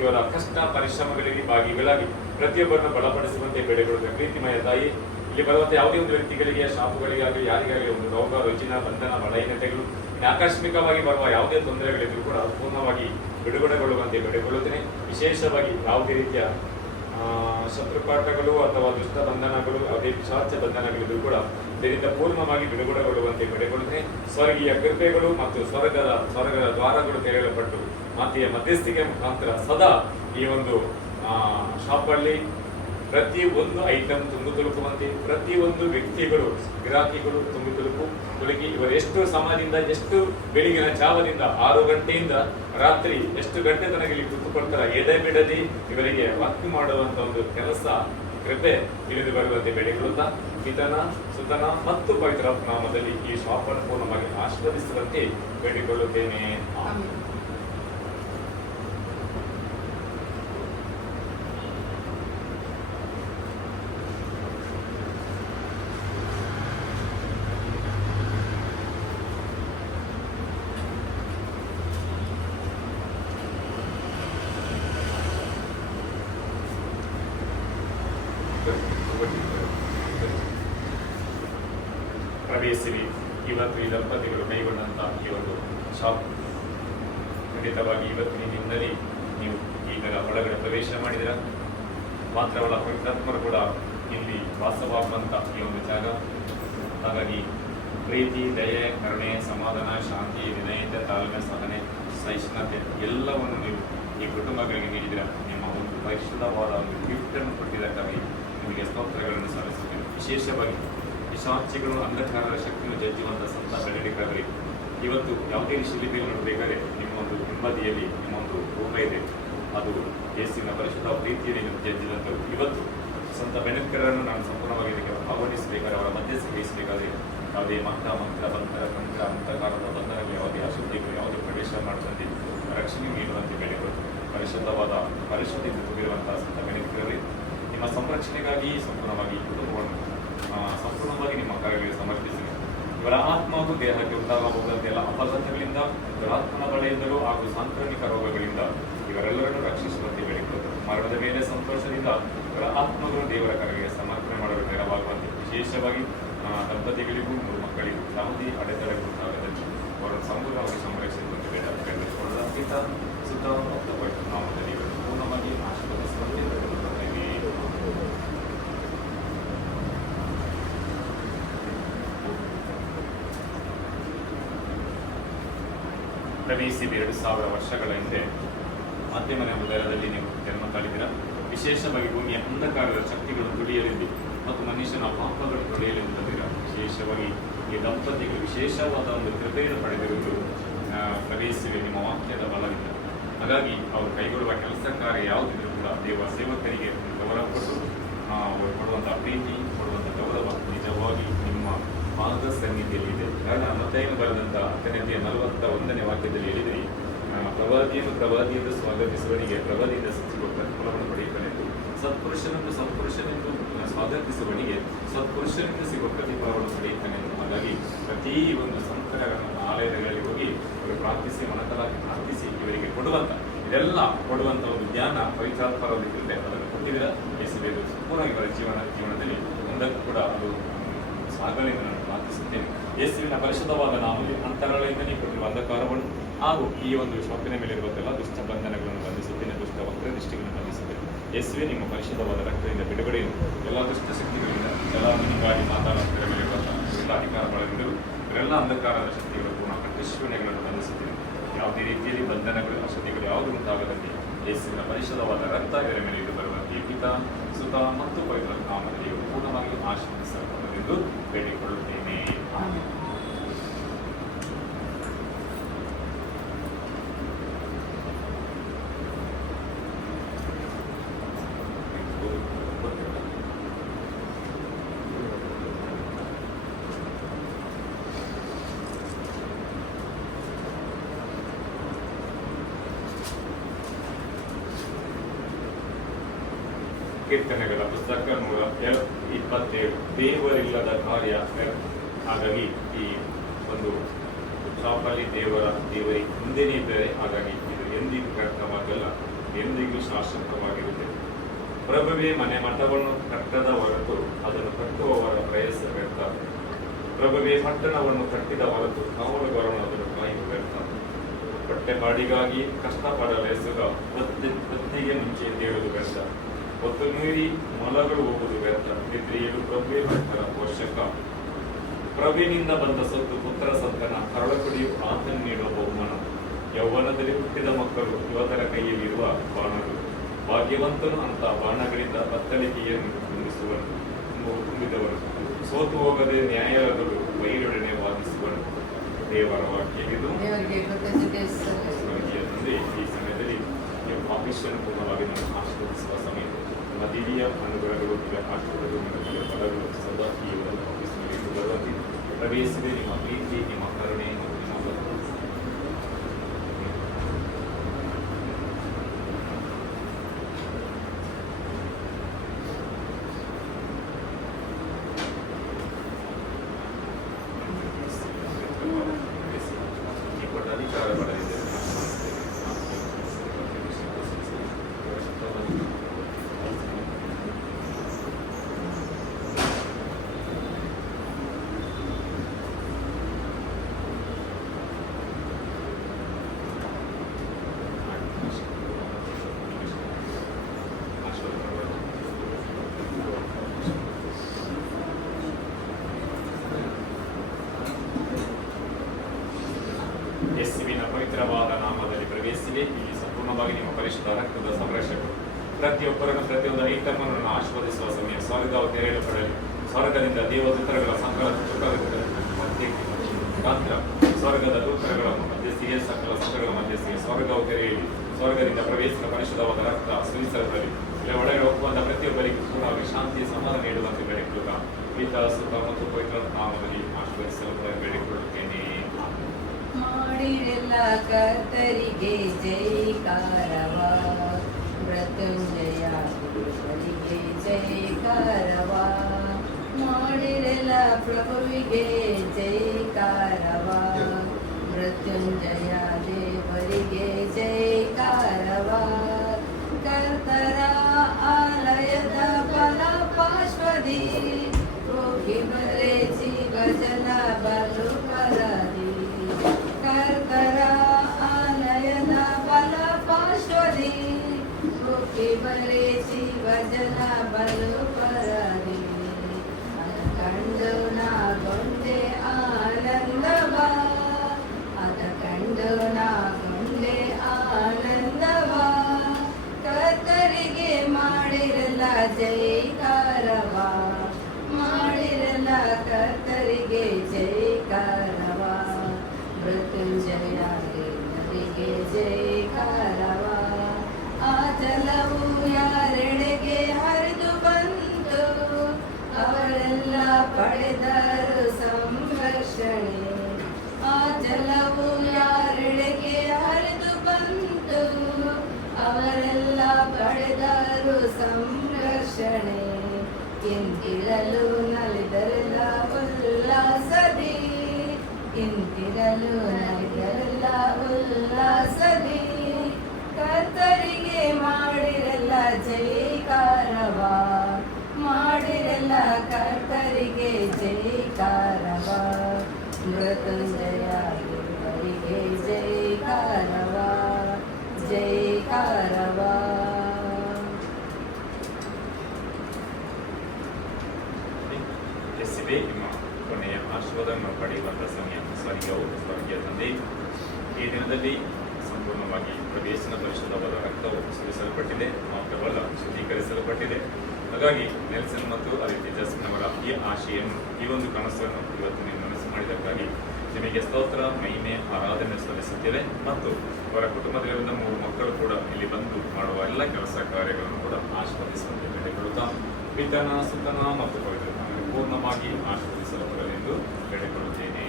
ಇವರ ಕಷ್ಟ ಪರಿಶ್ರಮಗಳಿಗೆ ಭಾಗಿಗಳಾಗಿ ಪ್ರತಿಯೊಬ್ಬರನ್ನು ಬಲಪಡಿಸುವಂತೆ ಬೇಡಿಕೊಳ್ಳುತ್ತೇವೆ. ಪ್ರೀತಿಮಯ ತಾಯಿ, ಇಲ್ಲಿ ಬರುವಂತ ಯಾವುದೇ ಒಂದು ವ್ಯಕ್ತಿಗಳಿಗೆ, ಶಾಪುಗಳಿಗಾಗಲಿ ಯಾರಿಗಾಗಲಿ ಒಂದು ರೋಗ, ರುಜಿನ, ಬಂಧನ, ಬಲಹೀನತೆಗಳು, ಆಕಸ್ಮಿಕವಾಗಿ ಬರುವ ಯಾವುದೇ ತೊಂದರೆಗಳಿದ್ರೂ ಕೂಡ ಪೂರ್ಣವಾಗಿ ಬಿಡುಗಡೆಗೊಳ್ಳುವಂತೆ ಬೇಡಿಕೊಳ್ಳುತ್ತೇನೆ. ವಿಶೇಷವಾಗಿ ಯಾವುದೇ ರೀತಿಯ ಶತ್ರುಪಾಠಗಳು ಅಥವಾ ದುಷ್ಟ ಬಂಧನಗಳು ಅದೇ ಪಿಶಾಚ ಬಂಧನಗಳಿಗೂ ಕೂಡ ಇದರಿಂದ ಪೂರ್ಣವಾಗಿ ಬಿಡುಗಡೆಗೊಳ್ಳುವಂತೆ ಬೇಡಿಕೊಳ್ಳುತ್ತೇನೆ. ಸ್ವರ್ಗೀಯ ಕೃಪೆಗಳು ಮತ್ತು ಸ್ವರ್ಗದ ದ್ವಾರಗಳು ತೆರೆಯಲ್ಪಟ್ಟು ಮಾತೆಯ ಮಧ್ಯಸ್ಥಿಕೆ ಮುಖಾಂತರ ಸದಾ ಈ ಒಂದು ಶಾಪಲ್ಲಿ ಪ್ರತಿ ಒಂದು ಐಟಮ್ ತುಂಬು ತುಳುಕುವಂತೆ, ಪ್ರತಿ ಒಂದು ವ್ಯಕ್ತಿಗಳು ಗಿರಾಕಿಗಳು ತುಳುಕಿ ಇವರು ಎಷ್ಟು ಸಮಯದಿಂದ, ಎಷ್ಟು ಬೆಳಿಗಿನ ಜಾವದಿಂದ 6 ಗಂಟೆಯಿಂದ ರಾತ್ರಿ ಎಷ್ಟು ಗಂಟೆ ತನಕ ಇಲ್ಲಿ ಕೂತುಕೊಳ್ತಾರೆ, ಎಡೆ ಬಿಡದೆ ಇವರಿಗೆ ವರ್ಕ್ ಮಾಡುವಂತ ಒಂದು ಕೆಲಸ ಕೃಪೆ ಇಳಿದು ಬರುವಂತೆ ಬೇಡಿಕೊಳ್ಳುತ್ತಾ ಪಿತನ ಸುತನ ಮತ್ತು ಪವಿತ್ರ ನಾಮದಲ್ಲಿ ಈ ಶಾಪನ್ನು ಪೂರ್ಣವಾಗಿ ಆಶೀರ್ವದಿಸುವಂತೆ ಬೇಡಿಕೊಳ್ಳುತ್ತೇನೆ. ಪ್ರವೇಶಿರಿ. ಇವತ್ತು ಈ ದಂಪತಿಗಳು ಕೈಗೊಂಡಂತಹ ಈ ಒಂದು ಶಾಪ್ ಖಂಡಿತವಾಗಿ ಇವತ್ತಿನಿಂದಲೇ ನೀವು ಇದರ ಒಳಗಡೆ ಪ್ರವೇಶ ಮಾಡಿದಿರ. ಮಾತ್ರವಲ್ಲ, ಪವಿತ್ರಾತ್ಮರು ಕೂಡ ಇಲ್ಲಿ ವಾಸವಾಗುವಂತ ಈ ಒಂದು ಜಾಗ. ಹಾಗಾಗಿ ಪ್ರೀತಿ, ದಯೆ, ಕರುಣೆ, ಸಮಾಧಾನ, ಶಾಂತಿ, ವಿನಯತೆ, ತಾಳ್ಮೆ, ಸಹನೆ, ಸಹಿಷ್ಣುತೆ ಎಲ್ಲವನ್ನು ನೀವು ಈ ಕುಟುಂಬಗಳಿಗೆ ನೀಡಿದಿರ. ನಿಮ್ಮ ಒಂದು ಪರಿಶುದ್ಧವಾದ ಒಂದು ಗಿಫ್ಟ್ ಅನ್ನು ಕೊಟ್ಟಿದ್ದಕ್ಕಾಗಿ ನಿಮಗೆ ಸ್ತೋತ್ರಗಳನ್ನು ಸಲ್ಲಿಸುತ್ತೇನೆ. ವಿಶೇಷವಾಗಿ ಪಿಶಾಚಿಗಳು ಅಂಧಕಾರದ ಶಕ್ತಿಯನ್ನು ಜಜ್ಜುವಂತ ಸಂತ ಬೆಳಡಿಕರಿಗೆ ಇವತ್ತು ಯಾವುದೇ ಶಿಲಿಪಿಯನ್ನು ನೋಡಬೇಕಾದ್ರೆ ನಿಮ್ಮ ಒಂದು ಹಿಂಬದಿಯಲ್ಲಿ ನಿಮ್ಮೊಂದು ರೂಪ ಇದೆ. ಅದು ಯೇಸುವಿನ ಪರಿಶುದ್ಧ ಪ್ರೀತಿಯಲ್ಲಿ ನೀವು ಜಜ್ಜಿದಂಥವು. ಇವತ್ತು ಸಂತ ಬೆಣಕರನ್ನು ನಾನು ಸಂಪೂರ್ಣವಾಗಿ ಇದಕ್ಕೆ ಆಹ್ವಾನಿಸಬೇಕಾದ್ರೆ, ಅವರ ಮಧ್ಯೆ ವಹಿಸಬೇಕಾದ್ರೆ ಯಾವುದೇ ಮಂತ್ರ ಬಂತರ ತಂತ್ರ ಅಂತಕಾರದ ಬಂಧನಗಳು, ಯಾವುದೇ ಅಶುದ್ಧಿಗಳು, ಯಾವುದೇ ಪ್ರವೇಶ ಮಾಡುವಂತೆ ರಕ್ಷಣೆ ನೀಡುವಂತೆ ಬೇಡಿಕೊಳ್ಳುತ್ತೆ. ಪರಿಶುದ್ಧಿಯಿಂದ ತುಂಬಿರುವಂತಹ ಸಂತ ಬೆಣಕರೇ, ನಿಮ್ಮ ಸಂರಕ್ಷಣೆಗಾಗಿ ಸಂಪೂರ್ಣವಾಗಿ ಕುಟುಂಬವನ್ನು ಸಂಪೂರ್ಣವಾಗಿ ನಿಮ್ಮ ಕಾರ್ಯಗಳಿಗೆ ಸಮರ್ಪಿಸಿದೆ. ಇವರ ಆತ್ಮ ಹಾಗೂ ದೇಹಕ್ಕೆ ಉಂಟಾಗಬಹುದಂತೆ ಎಲ್ಲ ಅಪಘಾತಗಳಿಂದ, ದುರಾತ್ಮನ ಬಳೆಯಿಂದಲೂ ಹಾಗೂ ಸಾಂಕ್ರಾಮಿಕ ರೋಗಗಳಿಂದ ಇವರೆಲ್ಲರನ್ನು ರಕ್ಷಿಸುವಂತೆ ಬೇಡಿಕೊಳ್ಳುತ್ತಾರೆ. ಮರಣದ ಮೇಲೆ ಸಂತೋಷದಿಂದ ಇವರ ಆತ್ಮಗಳು ದೇವರ ಕಾರ್ಯಗಳಿಗೆ ಸಮರ್ಪಣೆ ಮಾಡಲು ನೆರವಾಗುವಂತೆ, ವಿಶೇಷವಾಗಿ ದಂಪತಿಗಳಿಗೂ 3 ಮಕ್ಕಳಿಗೂ ಯಾವುದೇ ಅಡೆತಡೆಗೊಳಗಾಗದಂತೆ ಅವರನ್ನು ಸಂಪೂರ್ಣವಾಗಿ ಸಂರಕ್ಷಿಸುವಂತೆ ಬೇಡಿಕೊಳ್ಳುವ ಪಿತ ಸುತ್ತ ನಾಮದಲ್ಲಿ ಇವರನ್ನು ಪೂರ್ಣವಾಗಿ ಆಶೀರ್ವದಿಸುವಂತೆ ಪ್ರವೇಶಿಸಿ. 2000 ವರ್ಷಗಳ ಹಿಂದೆ ಮಧ್ಯಮನೆ ಉದರದಲ್ಲಿ ನೀವು ಜನ್ಮ ತಾಳಿದಿರ. ವಿಶೇಷವಾಗಿ ಭೂಮಿಯ ಅಂಧಕಾರದ ಶಕ್ತಿಗಳು ತುಳಿಯಲೆಂದು ಮತ್ತು ಮನುಷ್ಯನ ಪಾಪಗಳು ತೊಳೆಯಲೆಂದು ತಂದಿರ. ವಿಶೇಷವಾಗಿ ಈ ದಂಪತಿಗಳು ವಿಶೇಷವಾದ ಒಂದು ಕೃಪೆಯನ್ನು ಪಡೆದಿರುವುದು ಪ್ರವೇಶಿಸಿವೆ ನಿಮ್ಮ ವಾಕ್ಯದ ಬಲದಿಂದ. ಹಾಗಾಗಿ ಅವರು ಕೈಗೊಳ್ಳುವ ಕೆಲಸ ಕಾರ್ಯ ಯಾವುದಿದ್ರೂ ಕೂಡ ದೇವ ಸೇವಕರಿಗೆ ಗೌರವ ಕೊಟ್ಟು ಅವರು ಕೊಡುವಂತಹ ಪ್ರೀತಿ, ಕೊಡುವಂಥ ಗೌರವ ನಿಜವಾಗಿ ನಿಮ್ಮ ಪಾದ ಸನ್ನಿಧಿಯಲ್ಲಿ ಇದೆ. ಕಾರಣ ಮತ್ತೇನು ಬರೆದಂಥ 10ನೇ ವಾಕ್ಯದಲ್ಲಿ ಹೇಳಿದರೆ, ಪ್ರವಾದಿಯನ್ನು ಸ್ವಾಗತಿಸುವನಿಗೆ ಪ್ರವಾದಿಯಿಂದ ಸಿಗುವ ಪ್ರತಿಫಲವನ್ನು ಪಡೆಯುತ್ತಾನೆಂದು, ಸತ್ಪುರುಷನೆಂದು ಸ್ವಾಗತಿಸುವನಿಗೆ ಸತ್ಪುರುಷನಿಂದ ಸಿಗುವ ಪ್ರತಿಫಲವನ್ನು ಪಡೆಯುತ್ತಾನೆಂದು. ಹಾಗಾಗಿ ಪ್ರತಿ ಒಂದು ಸಂತರ ಆಲಯಗಳಲ್ಲಿ ಹೋಗಿ ಇವರು ಪ್ರಾರ್ಥಿಸಿ, ಮನತಲಾಗಿ ಪ್ರಾರ್ಥಿಸಿ ಇವರಿಗೆ ಇದೆಲ್ಲ ಕೊಡುವಂಥ ಒಂದು ಜ್ಞಾನ ಪವಿತ್ರಾತ್ಮರಲ್ಲಿರುತ್ತೆ. ಅದನ್ನು ಕೊಟ್ಟಿದ್ದೀರ. ಯೇಸುವಿಗೆ ಸಂಪೂರ್ಣವಾಗಿ ಇವರ ಜೀವನದಲ್ಲಿ ಮುಂದಕ್ಕೂ ಕೂಡ ಅದು ಸಾಗಲಿ ಎಂದು ನಾನು ಪ್ರಾರ್ಥಿಸುತ್ತೇನೆ. ಯೇಸುವಿನ ಪರಿಶುದ್ಧವಾದ ನಾಮದಲ್ಲಿ ಅಂತರಾಳದಿಂದ ನೀವು ಕೊಟ್ಟಿರುವ ಅಂಧಕಾರವನ್ನು ಹಾಗೂ ಈ ಒಂದು ಶಾಪಿನ ಮೇಲೆ ಇರುವಂತೆಲ್ಲ ದುಷ್ಟ ಬಂಧನಗಳನ್ನು ಬಂಧಿಸುತ್ತೇನೆ, ದುಷ್ಟ ವಕ್ರ ದೃಷ್ಟಿಗಳನ್ನು ಬಂಧಿಸುತ್ತೇನೆ. ಯೇಸುವೆ ನಿಮ್ಮ ಪರಿಶುದ್ಧವಾದ ರಕ್ತದಿಂದ ಬಿಡುಗಡೆಯನ್ನು ಎಲ್ಲ ದುಷ್ಟ ಶಕ್ತಿಗಳಿಂದ ಜಲಾಮಣಿ ಗಾಳಿ ಮಾತಾಡುವುದರ ಮೇಲೆ ಇರುವಂತಹ ಎಲ್ಲ ಅಧಿಕಾರ ಬಳಗಿದರು ಇವರೆಲ್ಲ ಅಂಧಕಾರದ ಶಕ್ತಿಗಳು ಪೂರ್ಣ ಕಟ್ಟಿಶ್ವಣೆಗಳನ್ನು ಬಂಧಿಸುತ್ತೇನೆ. ಯಾವುದೇ ರೀತಿಯಲ್ಲಿ ಬಂಧನಗಳು, ಅಶಕ್ತಿಗಳು ಯಾವುದು ಉಂಟಾಗದಂತೆ ಯೇಸುವಿನ ಪರಿಶುದ್ಧವಾದ ರಕ್ತ ಇವರ ಮೇಲೆ ಇದು ಬರುವಂತೆ ಪಿತ ಸುತ ಮತ್ತು ಪವಿತ್ರ ನಾಮದಲ್ಲಿ ಪೂರ್ಣವಾಗಿ ಆಶೀರ್ವದಿಸಲ್ಪಡುವುದೆಂದು ಬೇಡಿಕೊಳ್ಳುತ್ತೇನೆ. ಕೀರ್ತನೆಗಳ ಪುಸ್ತಕ 127 ದೇವರಿಲ್ಲದ ಕಾರ್ಯ. ಹಾಗಾಗಿ ಈ ಒಂದು ಶಾಪಲ್ಲಿ ದೇವರಿ ಮುಂದೆನೇ ಇದ್ದರೆ, ಹಾಗಾಗಿ ಇದು ಎಂದಿಗೂ ವ್ಯರ್ಥವಾಗಲ್ಲ, ಎಂದಿಗೂ ಶಾಶ್ವತವಾಗಿರುತ್ತೆ. ಪ್ರಭುವೇ ಮನೆ ಮಠವನ್ನು ಕಟ್ಟದ ಹೊರತು ಅದನ್ನು ಕಟ್ಟುವವರ ಪ್ರಯಾಸ ವ್ಯರ್ಥ. ಪ್ರಭುವೇ ಪಟ್ಟಣವನ್ನು ಕಟ್ಟಿದ ಹೊರತು ಕಾವಲುಗಾರನು ಅದನ್ನು ಕಾಯುವ ವ್ಯರ್ಥ. ಹೊಟ್ಟೆಪಾಡಿಗಾಗಿ ಕಷ್ಟಪಡಲೆಸುಗ ಹೊತ್ತಿಗೆ ಮುಂಚೆ ದೇವರು ವ್ಯರ್ಥ. ಹೊತ್ತು ಮೀರಿ ಮೊಲಗಳು ಹೋಗುವುದು ವ್ಯರ್ಥ. ನಿದ್ರೆಯಲು ಪ್ರಭುವೇ ಭಕ್ತರ ಪೋಷಕ. ಪ್ರಭುವಿನಿಂದ ಬಂದ ಸೊತ್ತು ಪುತ್ರ ಸಂತನ. ಕರಳ ಕುಡಿಯು ಆತನ ನೀಡುವ ಬಹುಮಾನ. ಯೌವನದಲ್ಲಿ ಹುಟ್ಟಿದ ಮಕ್ಕಳು ಯುವತರ ಕೈಯಲ್ಲಿರುವ ಬಾಣಗಳು. ಭಾಗ್ಯವಂತನು ಅಂತ ಬಾಣಗಳಿಂದ ಬತ್ತಳಿಕೆಯನ್ನು ತುಂಬಿದವನು. ಸೋತು ಹೋಗದೆ ನ್ಯಾಯಾಲಯಗಳು ವೈರೊಡನೆ ವಾದಿಸುವನು. ದೇವರ ವಾಕ್ಯವಿದು. ದೇವರಿಗೆ ಕೃತಜ್ಞತೆ ಸಲ್ಲಿಸುತ್ತೇವೆ. ಸ್ವರ್ಗೀಯ ತಂದೆ, ಈ ಸಮಯದಲ್ಲಿ ನೀವು ಆಫೀಸನ್ನು ಪೂರ್ಣವಾಗಿ ನಾನು ಆಶೀರ್ವದಿಸುವ ಸಮಯ. ನಿಮ್ಮ ದಿವ್ಯ ಅನುಗ್ರಹಗಳು, ಆಶೀರ್ವಾದಗಳು ಮತ್ತು ಫಲಗಳು ಸದಾ ಈ ಒಂದು ಆಫೀಸಿನಲ್ಲಿ ಬರುವಂತೆ ಪ್ರವೇಶಿಸಿದೆ. ನಿಮ್ಮ ಪ್ರೀತಿ, ನಿಮ್ಮ ಕರುಣೆ ಮತ್ತು ನಿಮ್ಮ ಭಕ್ತಿ ಈ ಕೊಟ್ಟ ಅಧಿಕಾರ ಪಡೆದಿದೆ. ಯೇಸುವಿನ ಪವಿತ್ರವಾದ ನಾಮದಲ್ಲಿ ಪ್ರವೇಶಿಸಿದೆ. ಇಲ್ಲಿ ಸಂಪೂರ್ಣವಾಗಿ ನಿಮ್ಮ ಪರಿಶುದ್ಧ ರಕ್ತದ ಸಂರಕ್ಷಕರು ಪ್ರತಿಯೊಬ್ಬರನ್ನು ಪ್ರತಿಯೊಂದು ಐಟಮನ್ನು ಆಶೀರ್ವದಿಸುವ ಸಮಯ. ಸ್ವರ್ಗವು ತೆರೆಯಲ್ಪಡಲಿ. ಸ್ವರ್ಗದಿಂದ ದೇವದೂತರುಗಳ ಸಂಕಲ ಮುಖಾಂತರ ಸ್ವರ್ಗದ ದೂತರುಗಳ ಮಧ್ಯಸ್ಥಿಗೆ ಸಕಲ ಸಂಕಟಗಳ ಮಧ್ಯಸ್ಥಿಗೆ ಸ್ವರ್ಗವು ತೆರೆಯಲಿ. ಸ್ವರ್ಗದಿಂದ ಪ್ರವೇಶಿಸಿದ ಪರಿಶುದ್ಧವಾದ ರಕ್ತ ಸುರಿಸಲ್ಪಡಲಿ. ಇಲ್ಲಿ ಒಳಗೆ ಒಪ್ಪಂದ ಪ್ರತಿಯೊಬ್ಬರಿಗೂ ಪೂರ್ಣವಾಗಿ ಶಾಂತಿಯ ಸಮಾಧಾನ ನೀಡುವಂತೆ ಬೇಡಿಕೊಳ್ಳುತ್ತಾ ಪಿತಾ ಸುತ ಮತ್ತು ಪವಿತ್ರ ನಾಮದಲ್ಲಿ ಆಶೀರ್ವದಿಸಲು ಬೇಡಿಕೊಳ್ಳುತ್ತೇನೆ. ಮಾಡಿರೆಲ್ಲ ಕರ್ತರಿಗೆ ಜೈಕಾರವ. ಮೃತ್ಯುಂಜಯ ಗುರುಗಳಿಗೆ ಜೈಕಾರವ. ಮಾಡಿರೆಲ್ಲ ಪ್ರಭುವಿಗೆ ಜೈಕಾರವ. ಮೃತ್ಯುಂಜಯ ದೇವರಿಗೆ ಜೈಕಾರವ. ಕರ್ತರ ಆಲಯದ ಫಲ ಪಾರ್ಶ್ವದಿ ಹೋಗಿ ಬರೆ ಜೀವ ಜನ ಬಲು ಪರದಿ. ಕರ್ತರ ಆಲಯದ ಫಲ ಪಾರ್ಶ್ವದಿ ಹೋಗಿ ಬರೆ ಜೀವ ಜನ ಬಲು ಪರದಿ. ಕಂಡು ನಾಗೊಂಡೆ ಆನಂದವ. ಅದ ಕಂಡು ನಾಗೊಂಡೆ ಆನಂದವ. ಕರ್ತರಿಗೆ ಮಾಡಿರಲ್ಲ ಜೈಕಾರವ. ಮಾಡಿರಲ್ಲ ಕರ್ತರಿಗೆ ಜೈಕಾರವ. ಮೃತ್ಯುಂಜಯ ದೇವರಿಗೆ ಜೈಕಾರವ. ಆ ಜಲವು ಯಾರೆಡೆಗೆ ಹರಿದು ಬಂತು. ಅವರೆಲ್ಲ ಪಡೆದರು ಸಂರಕ್ಷಣೆ. ಆ ಜಲವು ಯಾರೆಡೆಗೆ ಹರಿದು ಬಂತು. ಅವರೆಲ್ಲ ಪಡೆದರು ಸಂರಕ್ಷಣೆ. ಇಂತಿರಲು ನಲಿದರೆಲ್ಲ ಉಲ್ಲಾಸದಿ. ಇಂತಿರಲು ನಲಿದರೆಲ್ಲ ಉಲ್ಲಾಸದಿ. ಕರ್ತರಿಗೆ ಮಾಡಿರಲ್ಲ ಜೈಕಾರವ. ಮಾಡಿರಲ್ಲ ಕರ್ತರಿಗೆ ಜೈಕಾರವ. ಮೃತ್ಯುಂಜಯ ದೇವರಿಗೆ ಜೈಕಾರವ. ಜೈಕಾರವ. ಯೇಸುವೇ, ನಿಮ್ಮ ಕೊನೆಯ ಆಶೀರ್ವಾದವನ್ನು ಪಡೆಯುವಂಥ ಸಮಯ. ಸ್ವರ್ಗೀಯ ತಂದೆ, ಈ ದಿನದಲ್ಲಿ ಸಂಪೂರ್ಣವಾಗಿ ಪ್ರವೇಶನ ಪರಿಶುದ್ಧವಾದ ರಕ್ತವು ಸುರಿಸಲ್ಪಟ್ಟಿದೆ, ಮಾತ್ರವಲ್ಲ ಶುದ್ಧೀಕರಿಸಲ್ಪಟ್ಟಿದೆ. ಹಾಗಾಗಿ ನೆಲ್ಸನ್ ಮತ್ತು ಅದಿತಿ ಜಸ್ನವರ ಈ ಆಶೆಯನ್ನು, ಈ ಒಂದು ಕನಸನ್ನು ಇವತ್ತು ನೀವು ಮನಸ್ಸು ಮಾಡಿದ್ದಕ್ಕಾಗಿ ನಿಮಗೆ ಸ್ತೋತ್ರ, ಮಹಿಮೆ, ಆರಾಧನೆ ಸಲ್ಲಿಸುತ್ತೇವೆ. ಮತ್ತು ಅವರ ಕುಟುಂಬದಲ್ಲಿರುವ 3 ಮಕ್ಕಳು ಕೂಡ ಇಲ್ಲಿ ಬಂದು ಮಾಡುವ ಎಲ್ಲ ಕೆಲಸ ಕಾರ್ಯಗಳನ್ನು ಕೂಡ ಆಶೀರ್ವದಿಸುವಂತೆ ಬೇಡಿಕೊಳ್ಳುತ್ತಾ ಪಿತನ, ಸುತನ ಮತ್ತು ಪವಿತ್ರ ಪೂರ್ಣವಾಗಿ ಆಶೀರ್ವದಿಸಲ್ಪಡಲೆಂದು ಬೇಡಿಕೊಳ್ಳುತ್ತೇನೆ.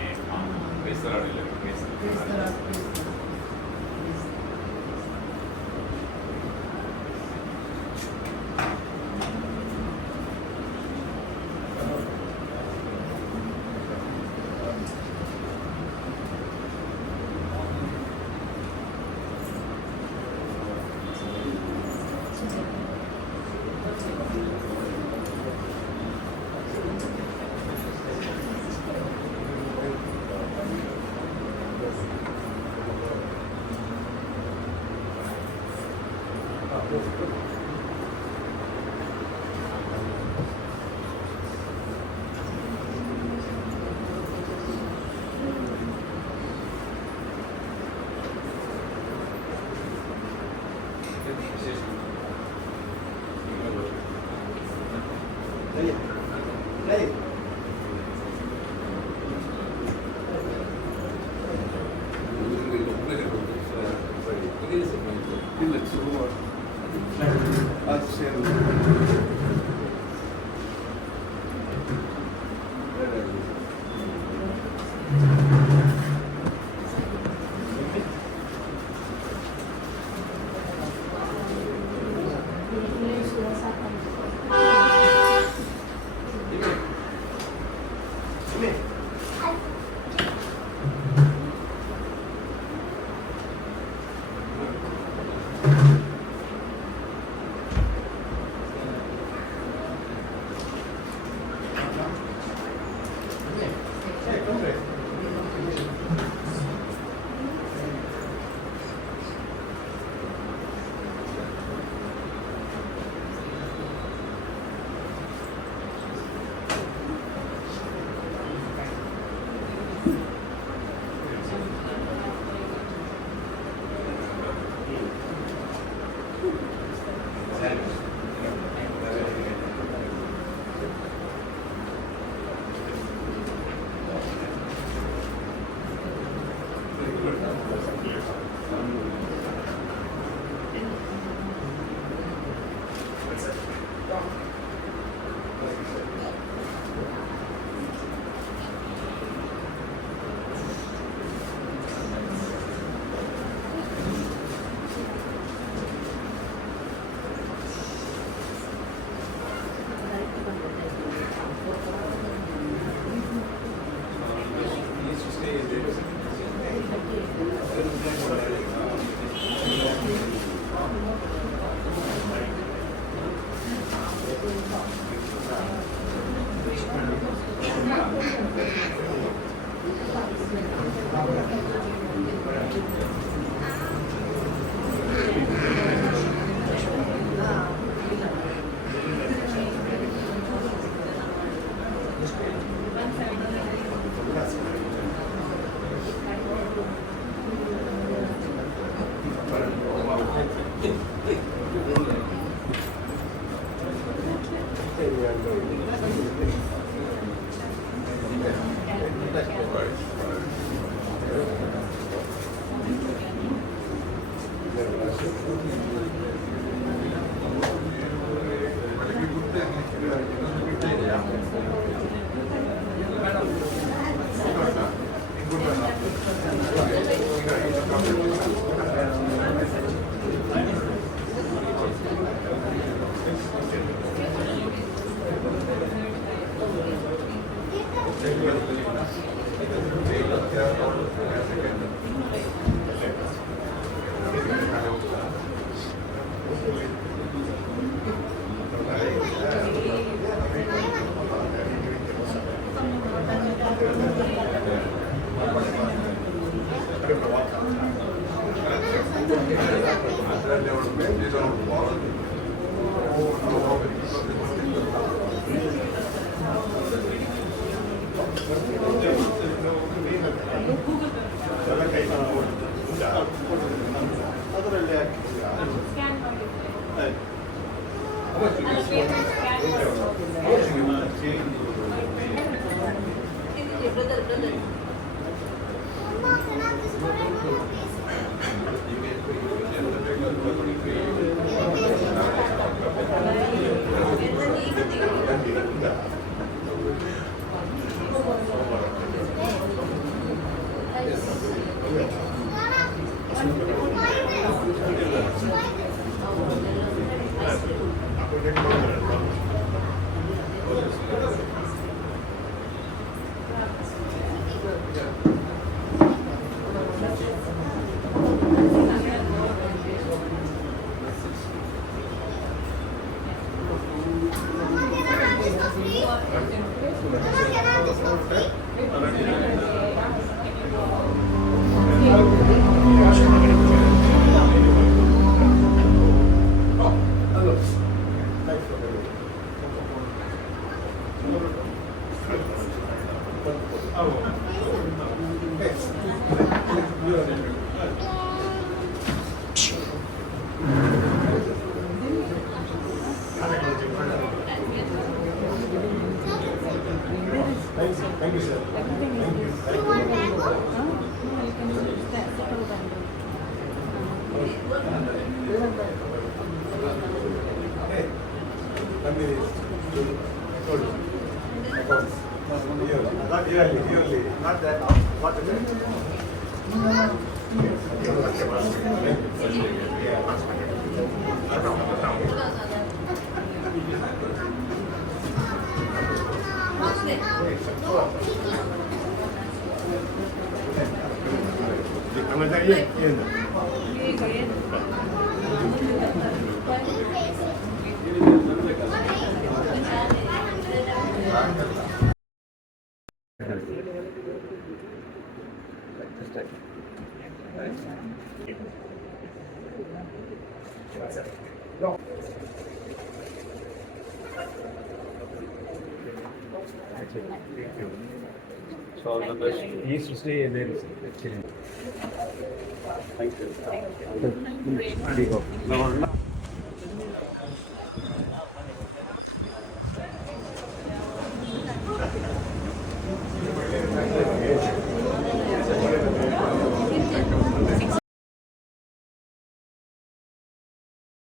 Thank you, sir. Everything is Thank you. this. Thank you. You can use that. Hey, come here. Good. Accounts. Yearly. Not that. What is it? So all the best. He used to stay in there. Thank you.